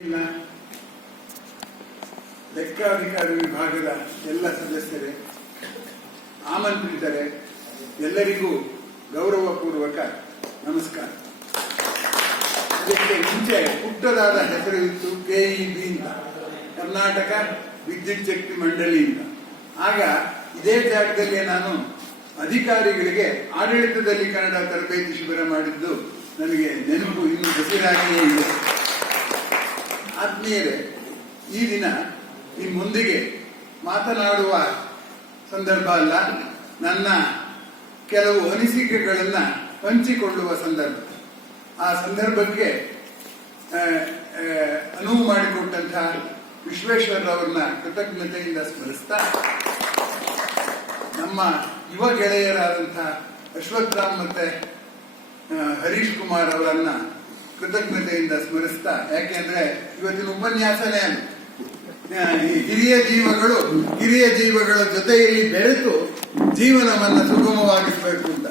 ಇಲ್ಲ ಲೆಕ್ಕಾಧಿಕಾರಿ ವಿಭಾಗದ ಎಲ್ಲ ಸದಸ್ಯರೇ, ಆಮಂತ್ರಿತರೆ, ಎಲ್ಲರಿಗೂ ಗೌರವಪೂರ್ವಕ ನಮಸ್ಕಾರ. ಇದಕ್ಕೆ ಮುಂಚೆ ಪುಟ್ಟದಾದ ಹೆಸರಿತ್ತು KEB ಅಂತ, ಕರ್ನಾಟಕ ವಿದ್ಯುತ್ ಶಕ್ತಿ ಮಂಡಳಿ ಅಂತ. ಆಗ ಇದೇ ಜಾಗದಲ್ಲಿ ನಾನು ಅಧಿಕಾರಿಗಳಿಗೆ ಆಡಳಿತದಲ್ಲಿ ಕನ್ನಡ ತರಬೇತಿ ಶಿಬಿರ ಮಾಡಿದ್ದು ನನಗೆ ನೆನಪು ಇನ್ನು ಹಸಿರಾಗಿಯೇ ಇದೆ. ಆತ್ಮೀಯರೇ, ಈ ದಿನ ನಿಮ್ಮೊಂದಿಗೆ ಮಾತನಾಡುವ ಸಂದರ್ಭ ಅಲ್ಲ, ನನ್ನ ಕೆಲವು ಅನಿಸಿಕೆಗಳನ್ನ ಹಂಚಿಕೊಳ್ಳುವ ಸಂದರ್ಭ. ಆ ಸಂದರ್ಭಕ್ಕೆ ಅನುವು ಮಾಡಿಕೊಟ್ಟಂತಹ ವಿಶ್ವೇಶ್ವರರವ್ರನ್ನ ಕೃತಜ್ಞತೆಯಿಂದ ಸ್ಮರಿಸ್ತಾ, ನಮ್ಮ ಯುವ ಗೆಳೆಯರಾದಂತಹ ಅಶ್ವತ್ಥರಾಮ್ ಮತ್ತೆ ಹರೀಶ್ ಕುಮಾರ್ ಅವರನ್ನ ಕೃತಜ್ಞತೆಯಿಂದ ಸ್ಮರಿಸ್ತಾ, ಯಾಕೆಂದ್ರೆ ಇವತ್ತಿನ ಉಪನ್ಯಾಸನೇ ಹಿರಿಯ ಜೀವಗಳ ಜೊತೆಯಲ್ಲಿ ಬೆರೆತು ಜೀವನವನ್ನು ಸುಗಮವಾಗಿಸಬೇಕು ಅಂತ,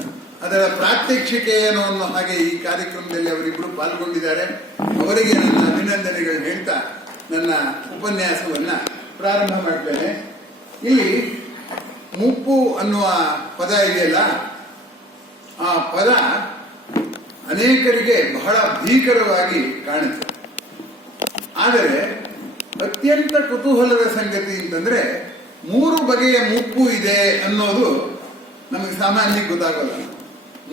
ಅದರ ಪ್ರಾತ್ಯಕ್ಷಿಕೆ ಏನು ಅನ್ನೋ ಹಾಗೆ ಈ ಕಾರ್ಯಕ್ರಮದಲ್ಲಿ ಅವರಿಬ್ಬರು ಪಾಲ್ಗೊಂಡಿದ್ದಾರೆ. ಅವರಿಗೆ ನನ್ನ ಅಭಿನಂದನೆಗಳು ಹೇಳ್ತಾ ನನ್ನ ಉಪನ್ಯಾಸವನ್ನ ಪ್ರಾರಂಭ ಮಾಡ್ತೇನೆ. ಇಲ್ಲಿ ಮುಪ್ಪು ಅನ್ನುವ ಪದ ಇದೆಯಲ್ಲ, ಆ ಪದ ಅನೇಕರಿಗೆ ಬಹಳ ಭೀಕರವಾಗಿ ಕಾಣುತ್ತೆ. ಆದರೆ ಅತ್ಯಂತ ಕುತೂಹಲದ ಸಂಗತಿ ಅಂತಂದ್ರೆ, 3 ಬಗೆಯ ಮುಪ್ಪು ಇದೆ ಅನ್ನೋದು ನಮಗೆ ಸಾಮಾನ್ಯಕ್ಕೆ ಗೊತ್ತಾಗಲ್ಲ.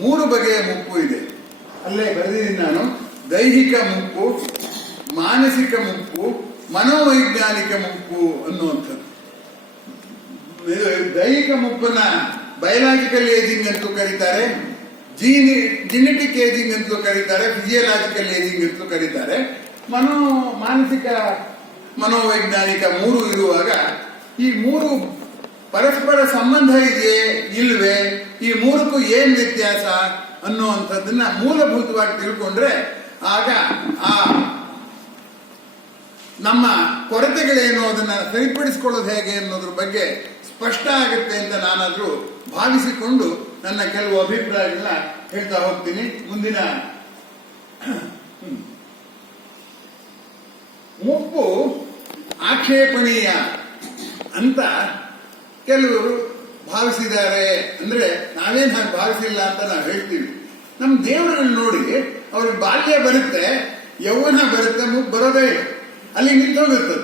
3 ಬಗೆಯ ಮುಪ್ಪು ಇದೆ. ಅಲ್ಲೇ ಬರೆದಿದ್ದೀನಿ ನಾನು: ದೈಹಿಕ ಮುಪ್ಪು, ಮಾನಸಿಕ ಮುಪ್ಪು, ಮನೋವೈಜ್ಞಾನಿಕ ಮುಪ್ಪು ಅನ್ನುವಂಥದ್ದು. ದೈಹಿಕ ಮುಪ್ಪನ್ನ ಬಯಲಾಜಿಕಲ್ ಏಜಿಂಗ್ ಅಂತಲೂ ಕರೀತಾರೆ, ಜಿನೆಟಿಕ್ ಏಜಿಂಗ್ ಅಂತಲೂ ಕರೀತಾರೆ, ಫಿಸಿಯಲಾಜಿಕಲ್ ಏಜಿಂಗ್ ಅಂತಲೂ ಕರೀತಾರೆ. ಮಾನಸಿಕ ಮನೋವೈಜ್ಞಾನಿಕ 3 ಇರುವಾಗ, ಈ 3 ಪರಸ್ಪರ ಸಂಬಂಧ ಇದೆಯೇ ಇಲ್ವೇ, ಈ 3ಕ್ಕೂ ಏನ್ ವ್ಯತ್ಯಾಸ ಅನ್ನುವಂಥದ್ದನ್ನ ಮೂಲಭೂತವಾಗಿ ತಿಳ್ಕೊಂಡ್ರೆ ಆಗ ಆ ನಮ್ಮ ಕೊರತೆಗಳೇನು, ಅದನ್ನ ಸರಿಪಡಿಸಿಕೊಳ್ಳೋದು ಹೇಗೆ ಅನ್ನೋದ್ರ ಬಗ್ಗೆ ಸ್ಪಷ್ಟ ಆಗುತ್ತೆ ಅಂತ ನಾನಾದ್ರೂ ಭಾವಿಸಿಕೊಂಡು ನನ್ನ ಕೆಲವು ಅಭಿಪ್ರಾಯಗಳನ್ನ ಹೇಳ್ತಾ ಹೋಗ್ತೀನಿ. ಮುಂದಿನ ಮುಪ್ಪು ಆಕ್ಷೇಪಣೀಯ ಅಂತ ಕೆಲವರು ಭಾವಿಸಿದ್ದಾರೆ. ಅಂದ್ರೆ ನಾವೇನ್ ಹಾಗೆ ಭಾವಿಸಿಲ್ಲ ಅಂತ ನಾವು ಹೇಳ್ತೀವಿ. ನಮ್ಮ ದೇವರುಗಳು ನೋಡಿ, ಅವ್ರಿಗೆ ಬಾಲ್ಯ ಬರುತ್ತೆ, ಯೌವನ ಬರುತ್ತೆ, ಮುಪ್ಪು ಬರೋದೇ ಇಲ್ಲ, ಅಲ್ಲಿ ನಿಂತೋಗುತ್ತೆ.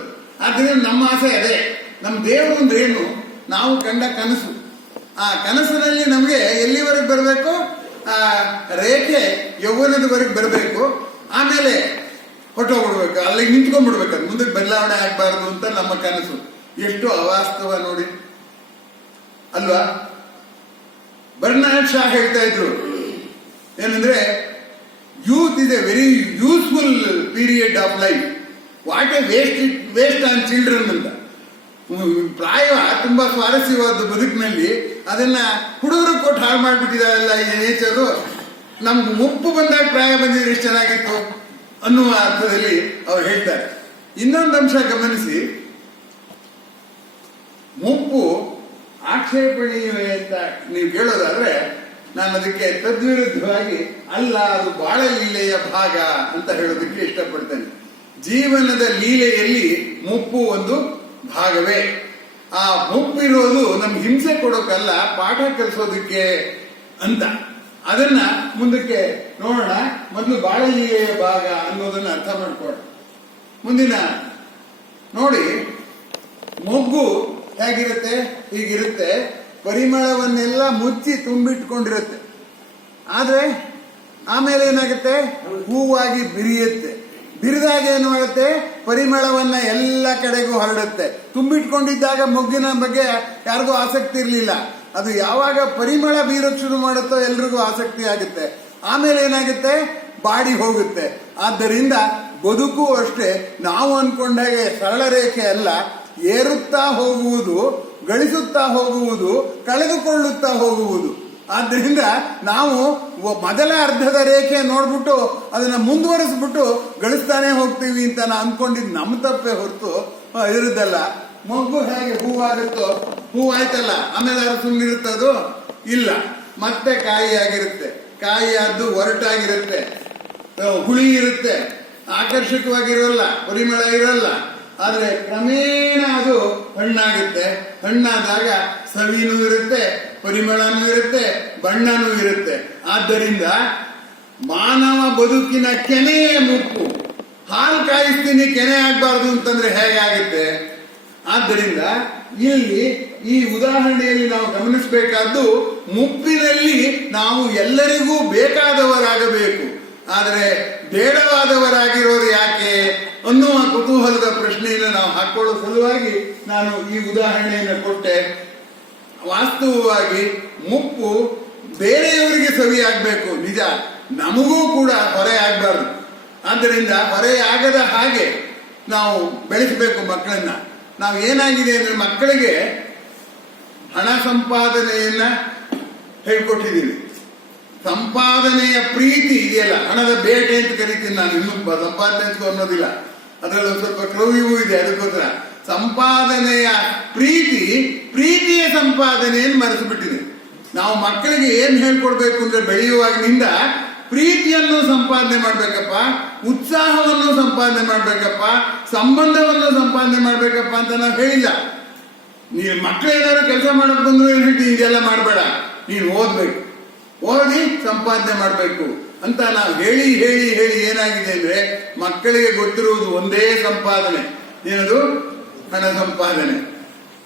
ಆದ್ರಿಂದ ನಮ್ಮ ಆಸೆ ಅದೇ. ನಮ್ಮ ದೇವರು ಅಂದ್ರೇನು? ನಾವು ಕಂಡ ಕನಸು. ಆ ಕನಸಿನಲ್ಲಿ ನಮಗೆ ಎಲ್ಲಿವರೆಗೆ ಬರಬೇಕು? ಆ ರೇಖೆ ಯೌವನದವರೆಗೆ ಬರಬೇಕು, ಆಮೇಲೆ ಹೊಟ್ಟೋಗ್ಬಿಡ್ಬೇಕು, ಅಲ್ಲಿಗೆ ನಿಂತ್ಕೊಂಡ್ಬಿಡ್ಬೇಕು, ಅದು ಮುಂದಕ್ಕೆ ಬದಲಾವಣೆ ಆಗ್ಬಾರ್ದು ಅಂತ ನಮ್ಮ ಕನಸು. ಎಷ್ಟು ಅವಾಸ್ತವ ನೋಡಿ ಅಲ್ವಾ? ಬರ್ನಾರ್ಡ್ ಶಾ ಹೇಳ್ತಾ ಇದ್ರು ಏನಂದ್ರೆ, youth is A very useful period of life, what A waste on children ಅಂತ. ಪ್ರಾಯ ತುಂಬಾ ಸ್ವಾರಸ್ಯವಾದ ಬದುಕಿನಲ್ಲಿ ಅದನ್ನ ಹುಡುಗರು ಕೊಟ್ಟು ಹಾಳು ಮಾಡ್ಬಿಟ್ಟಿದಾರಲ್ಲ ಈ ನೇಚರು. ನಮ್ಗೆ ಮುಪ್ಪು ಬಂದಾಗ ಪ್ರಾಯ ಬಂದಿದ್ರೆ ಎಷ್ಟು ಚೆನ್ನಾಗಿತ್ತು ಅನ್ನುವ ಅರ್ಥದಲ್ಲಿ ಅವ್ರು ಹೇಳ್ತಾರೆ. ಇನ್ನೊಂದು ಅಂಶ ಗಮನಿಸಿ, ಮುಪ್ಪು ಆಕ್ಷೇಪಣೀಯವೇ ಅಂತ ನೀವು ಕೇಳೋದಾದ್ರೆ, ನಾನು ಅದಕ್ಕೆ ತದ್ವಿರುದ್ಧವಾಗಿ ಅಲ್ಲ, ಅದು ಬಾಳ ಲೀಲೆಯ ಭಾಗ ಅಂತ ಹೇಳೋದಕ್ಕೆ ಇಷ್ಟಪಡ್ತೇನೆ. ಜೀವನದ ಲೀಲೆಯಲ್ಲಿ ಮುಪ್ಪು ಒಂದು ಭಾಗವೇ. ಆ ಮುಪ್ಪಿರೋದು ನಮ್ಗೆ ಹಿಂಸೆ ಕೊಡೋಕಲ್ಲ, ಪಾಠ ಕಲಿಸೋದಕ್ಕೆ ಅಂತ. ಅದನ್ನ ಮುಂದಕ್ಕೆ ನೋಡೋಣ. ಮೊದಲು ಬಾಳಲೀಲೆಯ ಭಾಗ ಅನ್ನೋದನ್ನ ಅರ್ಥ ಮಾಡ್ಕೊಳ್ಳೋಣ. ಮುಂದಿನ ನೋಡಿ, ಮೊಗ್ಗು ಹೇಗಿರುತ್ತೆ? ಹೀಗಿರುತ್ತೆ, ಪರಿಮಳವನ್ನೆಲ್ಲ ಮುಚ್ಚಿ ತುಂಬಿಟ್ಕೊಂಡಿರುತ್ತೆ. ಆದ್ರೆ ಆಮೇಲೆ ಏನಾಗುತ್ತೆ? ಹೂವಾಗಿ ಬಿರಿಯುತ್ತೆ. ಬಿರಿದಾಗ ಏನು ಮಾಡುತ್ತೆ? ಪರಿಮಳವನ್ನ ಎಲ್ಲ ಕಡೆಗೂ ಹರಡುತ್ತೆ. ತುಂಬಿಟ್ಕೊಂಡಿದ್ದಾಗ ಮೊಗ್ಗಿನ ಬಗ್ಗೆ ಯಾರಿಗೂ ಆಸಕ್ತಿ ಇರಲಿಲ್ಲ. ಅದು ಯಾವಾಗ ಪರಿಮಳ ಬೀರೋಕ್ ಶುರು ಮಾಡುತ್ತೋ ಎಲ್ರಿಗೂ ಆಸಕ್ತಿ ಆಗುತ್ತೆ. ಆಮೇಲೆ ಏನಾಗುತ್ತೆ? ಬಾಡಿ ಹೋಗುತ್ತೆ. ಆದ್ದರಿಂದ ಬದುಕು ಅಷ್ಟೇ, ನಾವು ಅನ್ಕೊಂಡಾಗೆ ಸರಳ ರೇಖೆ ಅಲ್ಲ, ಏರುತ್ತಾ ಹೋಗುವುದು, ಗಳಿಸುತ್ತಾ ಹೋಗುವುದು, ಕಳೆದುಕೊಳ್ಳುತ್ತಾ ಹೋಗುವುದು. ಆದ್ದರಿಂದ ನಾವು ಮೊದಲ ಅರ್ಧದ ರೇಖೆ ನೋಡ್ಬಿಟ್ಟು ಅದನ್ನ ಮುಂದುವರಿಸ್ಬಿಟ್ಟು ಗಳಿಸ್ತಾನೆ ಹೋಗ್ತೀವಿ ಅಂತ ನಾ ಅನ್ಕೊಂಡಿದ್ದು ನಮ್ಮ ತಪ್ಪೇ ಹೊರತು ಇರುದಲ್ಲ. ಮೊಗ್ಗು ಹೇಗೆ ಹೂವಾಗುತ್ತೋ, ಹೂವಾಯ್ತಲ್ಲ, ಆಮೇಲೆ ಅದು ಸುಮ್ಮನಿರುತ್ತದು ಇಲ್ಲ, ಮತ್ತೆ ಕಾಯಿ ಆಗಿರುತ್ತೆ. ಕಾಯಿ ಆದ್ದು ಒರಟಾಗಿರುತ್ತೆ, ಹುಳಿ ಇರುತ್ತೆ, ಆಕರ್ಷಕವಾಗಿರೋಲ್ಲ, ಪರಿಮಳ ಇರಲ್ಲ. ಆದ್ರೆ ಕ್ರಮೇಣ ಅದು ಹಣ್ಣಾಗುತ್ತೆ. ಹಣ್ಣಾದಾಗ ಸವಿನೂ ಇರುತ್ತೆ, ಪರಿಮಳನೂ ಇರುತ್ತೆ, ಬಣ್ಣನೂ ಇರುತ್ತೆ. ಆದ್ದರಿಂದ ಮಾನವ ಬದುಕಿನ ಕೆನೆಯೇ ಮುಪ್ಪು. ಹಾಲು ಕಾಯಿಸ್ತೀನಿ ಕೆನೆ ಆಗ್ಬಾರ್ದು ಅಂತಂದ್ರೆ ಹೇಗಾಗುತ್ತೆ? ಆದ್ದರಿಂದ ಇಲ್ಲಿ ಈ ಉದಾಹರಣೆಯಲ್ಲಿ ನಾವು ಗಮನಿಸಬೇಕಾದ್ದು, ಮುಪ್ಪಿನಲ್ಲಿ ನಾವು ಎಲ್ಲರಿಗೂ ಬೇಕಾದವರಾಗಬೇಕು, ಆದರೆ ಬೇಡವಾದವರಾಗಿರೋರು ಯಾಕೆ ಅನ್ನುವ ಕುತೂಹಲದ ಪ್ರಶ್ನೆಯನ್ನು ನಾವು ಹಾಕೊಳ್ಳೋ ಸಲುವಾಗಿ ನಾನು ಈ ಉದಾಹರಣೆಯನ್ನು ಕೊಟ್ಟೆ. ವಾಸ್ತವವಾಗಿ ಮುಪ್ಪು ಬೇರೆಯವರಿಗೆ ಸವಿಯಾಗಬೇಕು, ನಿಜ, ನಮಗೂ ಕೂಡ ಹೊರೆ ಆಗಬಾರ್ದು. ಆದ್ದರಿಂದ ಹೊರೆ ಆಗದ ಹಾಗೆ ನಾವು ಬೆಳೆಸಬೇಕು ಮಕ್ಕಳನ್ನ. ನಾವು ಏನಾಗಿದೆ ಅಂದ್ರೆ ಮಕ್ಕಳಿಗೆ ಹಣ ಸಂಪಾದನೆಯನ್ನ ಹೇಳ್ಕೊಟ್ಟಿದ್ದೀವಿ. ಸಂಪಾದನೆಯ ಪ್ರೀತಿ ಇದೆಯಲ್ಲ, ಹಣದ ಬೇಟೆ ಅಂತ ಕರಿತೀನಿ ನಾನು. ಇನ್ನೂ ಸಂಪಾದನೆ ಅಂತ ಅನ್ನೋದಿಲ್ಲ, ಅದರಲ್ಲಿ ಸ್ವಲ್ಪ ಕ್ರೌರ್ಯವೂ ಇದೆ. ಅದಕ್ಕೋಸ್ಕರ ಸಂಪಾದನೆಯ ಪ್ರೀತಿಯ ಸಂಪಾದನೆಯನ್ನು ಮರೆಸಿಬಿಟ್ಟಿದೆ. ನಾವು ಮಕ್ಕಳಿಗೆ ಏನ್ ಹೇಳ್ಕೊಡ್ಬೇಕು ಅಂದ್ರೆ, ಬೆಳೆಯುವಾಗಿನಿಂದ ಪ್ರೀತಿಯನ್ನು ಸಂಪಾದನೆ ಮಾಡ್ಬೇಕಪ್ಪ, ಉತ್ಸಾಹವನ್ನು ಸಂಪಾದನೆ ಮಾಡ್ಬೇಕಪ್ಪ, ಸಂಬಂಧವನ್ನು ಸಂಪಾದನೆ ಮಾಡ್ಬೇಕಪ್ಪ ಅಂತ ನಾವು ಹೇಳಿಲ್ಲ. ನೀವು ಮಕ್ಕಳು ಏನಾದ್ರು ಕೆಲಸ ಮಾಡಕ್ ಬಂದ್ರು ಏನ್ ಹೇಳ್ತೀನಿ, ಇದೆಲ್ಲ ಮಾಡಬೇಡ, ನೀನು ಓದ್ಬೇಕು, ಓದಿ ಸಂಪಾದನೆ ಮಾಡಬೇಕು ಅಂತ ನಾವು ಹೇಳಿ ಹೇಳಿ ಹೇಳಿ ಏನಾಗಿದೆ ಅಂದ್ರೆ, ಮಕ್ಕಳಿಗೆ ಗೊತ್ತಿರುವುದು ಒಂದೇ ಸಂಪಾದನೆ, ಏನದು? ಹಣ ಸಂಪಾದನೆ.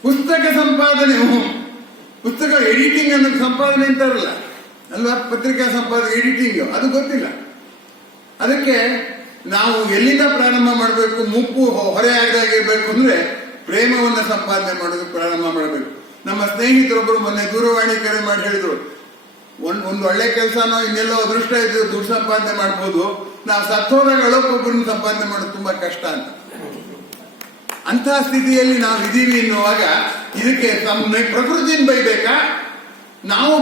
ಪುಸ್ತಕ ಸಂಪಾದನೆ, ಪುಸ್ತಕ ಎಡಿಟಿಂಗ್ ಅನ್ನೋದು ಸಂಪಾದನೆ ಅಂತಾರಲ್ಲ ಅಲ್ವಾ, ಪತ್ರಿಕಾ ಸಂಪಾದನೆ, ಎಡಿಟಿಂಗ್, ಅದು ಗೊತ್ತಿಲ್ಲ. ಅದಕ್ಕೆ ನಾವು ಎಲ್ಲಿಂದ ಪ್ರಾರಂಭ ಮಾಡಬೇಕು? ಮುಪ್ಪು ಹೊರೆ ಆಗದಾಗಿರ್ಬೇಕು ಅಂದ್ರೆ ಪ್ರೇಮವನ್ನ ಸಂಪಾದನೆ ಮಾಡೋದಕ್ಕೆ ಪ್ರಾರಂಭ ಮಾಡಬೇಕು. ನಮ್ಮ ಸ್ನೇಹಿತರೊಬ್ಬರು ಮೊನ್ನೆ ದೂರವಾಣಿ ಕರೆ ಮಾಡಿ ಹೇಳಿದ್ರು, ಒಂದು ಒಳ್ಳೆ ಕೆಲಸನೋ ಇನ್ನೆಲ್ಲೋ ಅದೃಷ್ಟ ಇದ್ದು ದುಡ್ಡು ಸಂಪಾದನೆ ಮಾಡ್ಬೋದು, ನಾವು ಸತ್ತೋದಾಗ ಅಳೋಕೊಬ್ಬರನ್ನ ಸಂಪಾದನೆ ಮಾಡೋದು ತುಂಬಾ ಕಷ್ಟ ಅಂತ. ಅಂತಹ ಸ್ಥಿತಿಯಲ್ಲಿ ನಾವು ಇದೀವಿ ಎನ್ನುವಾಗ ಇದಕ್ಕೆ ಪ್ರಕೃತಿನ ಬೈಬೇಕಾ, ನಾವು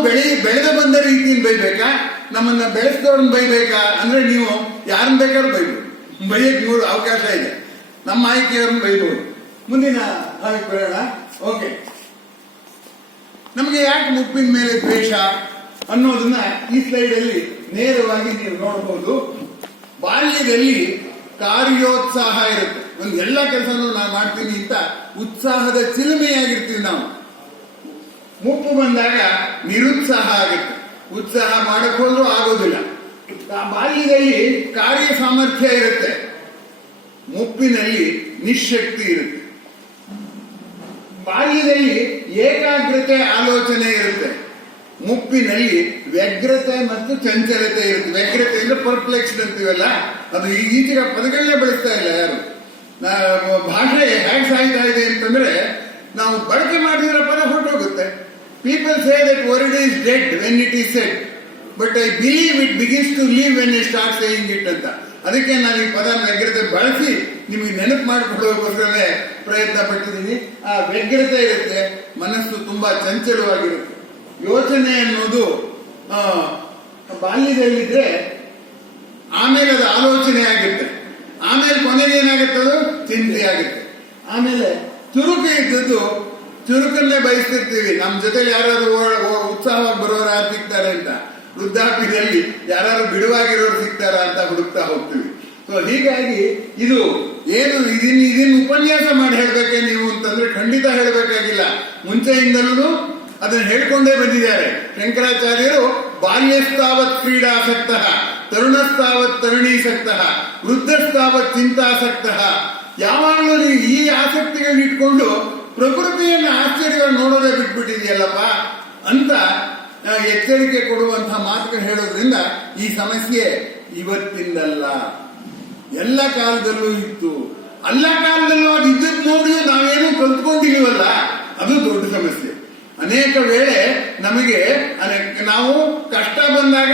ಬೆಳೆದ ಬಂದ ರೀತಿಯಿಂದ ಬೈಬೇಕಾ, ನಮ್ಮನ್ನ ಬೆಳೆಸಿದವ್ರನ್ನ ಬೈಬೇಕಾ? ಅಂದ್ರೆ ನೀವು ಯಾರನ್ನ ಬೇಕಾದ್ರೂ ಬೈಬೋದು, ಬೈಯಕ್ 3 ಅವಕಾಶ ಇದೆ. ನಮ್ಮ ಆಯ್ಕೆಯವ್ರನ್ನ ಬೈಬೋದು. ಮುಂದಿನ ಭಾಗಕ್ಕೆ ಬರೋಣ. ಓಕೆ, ನಮಗೆ ಯಾಕೆ ಮುಪ್ಪಿನ ಮೇಲೆ ದ್ವೇಷ ಅನ್ನೋದನ್ನ ಈ ಸ್ಲೈಡ್ ಅಲ್ಲಿ ನೇರವಾಗಿ ನೀವು ನೋಡಬಹುದು. ಬಾಲ್ಯದಲ್ಲಿ ಕಾರ್ಯೋತ್ಸಾಹ ಇರುತ್ತೆ, ಒಂದು ಎಲ್ಲ ಕೆಲಸನೂ ನಾನು ಮಾಡ್ತೀನಿ ಅಂತ ಉತ್ಸಾಹದ ಚಿಲುಮೆಯಾಗಿರ್ತೀವಿ ನಾವು. ಮುಪ್ಪು ಬಂದಾಗ ನಿರುತ್ಸಾಹ ಆಗುತ್ತೆ, ಉತ್ಸಾಹ ಮಾಡಕ್ ಹೋದ್ರೂ ಆಗೋದಿಲ್ಲ. ಬಾಲ್ಯದಲ್ಲಿ ಕಾರ್ಯ ಸಾಮರ್ಥ್ಯ ಇರುತ್ತೆ, ಮುಪ್ಪಿನಲ್ಲಿ ನಿಶಕ್ತಿ ಇರುತ್ತೆ. ಬಾಲ್ಯದಲ್ಲಿ ಏಕಾಗ್ರತೆ ಆಲೋಚನೆ ಇರುತ್ತೆ, ಮುಪ್ಪಿನಲ್ಲಿ ವ್ಯಗ್ರತೆ ಮತ್ತು ಚಂಚಲತೆ ಇರುತ್ತೆ. ವ್ಯಗ್ರತೆ ಅಂದ್ರೆ ಪರ್ಪ್ಲೆಕ್ಸ್ಡ್ ಅಂತೀವಲ್ಲ, ಅದು ಈಚೆಗ ಪದಗಳನ್ನೇ ಬಳಸ್ತಾ ಇಲ್ಲ ಯಾರು. ಭಾಷೆ ಹೇಗೆ ಸಾಯ್ತಾ ಇದೆ ಅಂತಂದ್ರೆ, ನಾವು ಬಳಕೆ ಮಾಡಿದ್ರೆ ಪದ ಹೊರಟೋಗುತ್ತೆ. People say that word is dead when it is said, but I believe it begins to live when I start saying it ಅಂತ. ಅದಕ್ಕೆ ನಾನು ಈ ಪದ ವ್ಯಗ್ರತೆ ಬಳಸಿ ನಿಮಗೆ ನೆನಪು ಮಾಡಿಕೊಳ್ಳೋಕ್ಕೋಸ್ಕರನೇ ಪ್ರಯತ್ನ ಪಟ್ಟಿದ್ದೀನಿ. ಆ ವ್ಯಗ್ರತೆ ಇರುತ್ತೆ, ಮನಸ್ಸು ತುಂಬಾ ಚಂಚಲವಾಗಿರುತ್ತೆ. ಯೋಚನೆ ಅನ್ನೋದು ಬಾಲ್ಯದಲ್ಲಿದ್ರೆ ಆಮೇಲೆ ಅದು ಆಲೋಚನೆ ಆಗುತ್ತೆ, ಆಮೇಲೆ ಕೊನೆಗೆ ಏನಾಗುತ್ತೆ, ಅದು ಚಿಂತೆ ಆಗುತ್ತೆ. ಆಮೇಲೆ ಚುರುಕು ಇದ್ದದ್ದು ಚುರುಕನ್ನೇ ಬಯಸ್ತಿರ್ತೀವಿ. ನಮ್ಮ ಜೊತೆಲಿ ಯಾರಾದ್ರು ಉತ್ಸಾಹವಾಗಿ ಬರೋರು ಯಾರು ಸಿಗ್ತಾರೆ ಅಂತ, ವೃದ್ಧಾಪ್ಯದಲ್ಲಿ ಯಾರು ಬಿಡುವಾಗಿರೋರು ಸಿಗ್ತಾರ ಅಂತ ಹುಡುಕ್ತಾ ಹೋಗ್ತೀವಿ. ಸೊ ಹೀಗಾಗಿ ಇದು ಏನು ಇದನ್ನ ಉಪನ್ಯಾಸ ಮಾಡಿ ಹೇಳ್ಬೇಕೆ ನೀವು ಅಂತಂದ್ರೆ ಖಂಡಿತ ಹೇಳಬೇಕಾಗಿಲ್ಲ. ಮುಂಚೆಯಿಂದಲೂ ಅದನ್ನು ಹೇಳ್ಕೊಂಡೇ ಬಂದಿದ್ದಾರೆ ಶಂಕರಾಚಾರ್ಯರು. ಬಾಲ್ಯಸ್ತಾವತ್ ಕ್ರೀಡಾಸಕ್ತ, ತರುಣಸ್ತಾವತ್ ತರುಣೀಸಕ್ತ, ವೃದ್ಧಸ್ತಾವತ್ ಚಿಂತಾಸಕ್ತ. ಯಾವಾಗಲೂ ನೀವು ಈ ಆಸಕ್ತಿಗಳನ್ನ ಇಟ್ಕೊಂಡು ಪ್ರಕೃತಿಯನ್ನು ಆಶ್ಚರ್ಯವಾಗಿ ನೋಡೋದೇ ಬಿಟ್ಬಿಟ್ಟಿದೆಯಲ್ಲಪ್ಪ ಅಂತ ಎಚ್ಚರಿಕೆ ಕೊಡುವಂತಹ ಮಾತುಗಳು ಹೇಳೋದ್ರಿಂದ ಈ ಸಮಸ್ಯೆ ಇವತ್ತಿಂದಲ್ಲ, ಎಲ್ಲ ಕಾಲದಲ್ಲೂ ಇತ್ತು. ಎಲ್ಲ ಕಾಲದಲ್ಲೂ ಅದು ಇದ್ದದ್ದು ನೋಡಿ ನಾವೇನು ಕಲ್ತ್ಕೊಂಡಿಲ್ವಲ್ಲ, ಅದು ದೊಡ್ಡ ಸಮಸ್ಯೆ. ಅನೇಕ ವೇಳೆ ನಮಗೆ ನಾವು ಕಷ್ಟ ಬಂದಾಗ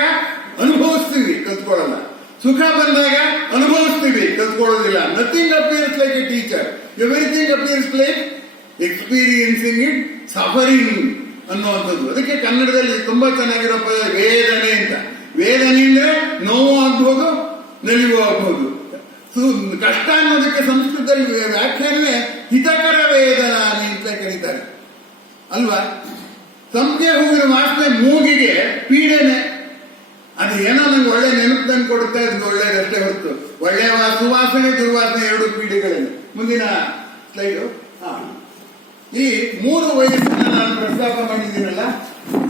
ಅನುಭವಿಸ್ತೀವಿ, ಕಲ್ತ್ಕೊಳ್ಳಲ್ಲ. ಸುಖ ಬಂದಾಗ ಅನುಭವಿಸ್ತೀವಿ, ಕಲ್ತ್ಕೊಳ್ಳೋದಿಲ್ಲ. Nothing appears like a teacher, everything appears like experiencing it, suffering ಅನ್ನುವಂಥದ್ದು. ಅದಕ್ಕೆ ಕನ್ನಡದಲ್ಲಿ ತುಂಬಾ ಚೆನ್ನಾಗಿರೋ ಪದ ವೇದನೆ ಅಂತ. ವೇದನೆ ಅಂದ್ರೆ ನೋವು ಆಗ್ಬಹುದು, ನಲಿವು ಆಗ್ಬಹುದು. ಕಷ್ಟ ಅನ್ನೋದಕ್ಕೆ ಸಂಸ್ಕೃತದಲ್ಲಿ ವ್ಯಾಖ್ಯಾನವೇ ಹಿತಕರ ವೇದನಾನಿ ಅಂತ ಕರೀತಾರೆ ಅಲ್ವಾ. ಸಂಪಿಗೆ ಹೂವಿನ ವಾಸನೆ ಮೂಗಿಗೆ ಪೀಡೆನೆ, ಅದು ಏನೋ ನಂಗೆ ಒಳ್ಳೆ ನೆನಪು ತಂದು ಕೊಡುತ್ತೆ, ಅದು ಒಳ್ಳೇದಷ್ಟೇ ಹೊರತು ಒಳ್ಳೆ ಸುವಾಸನೆ ದುರ್ವಾಸನೆ ಎರಡು ಪೀಡೆಗಳಿವೆ. ಮುಂದಿನ ಸ್ಲೈಡು. ಈ 3 ವಯಸ್ಸನ್ನ ನಾನು ಪ್ರಸ್ತಾಪ ಮಾಡಿದ್ದೀನಲ್ಲ,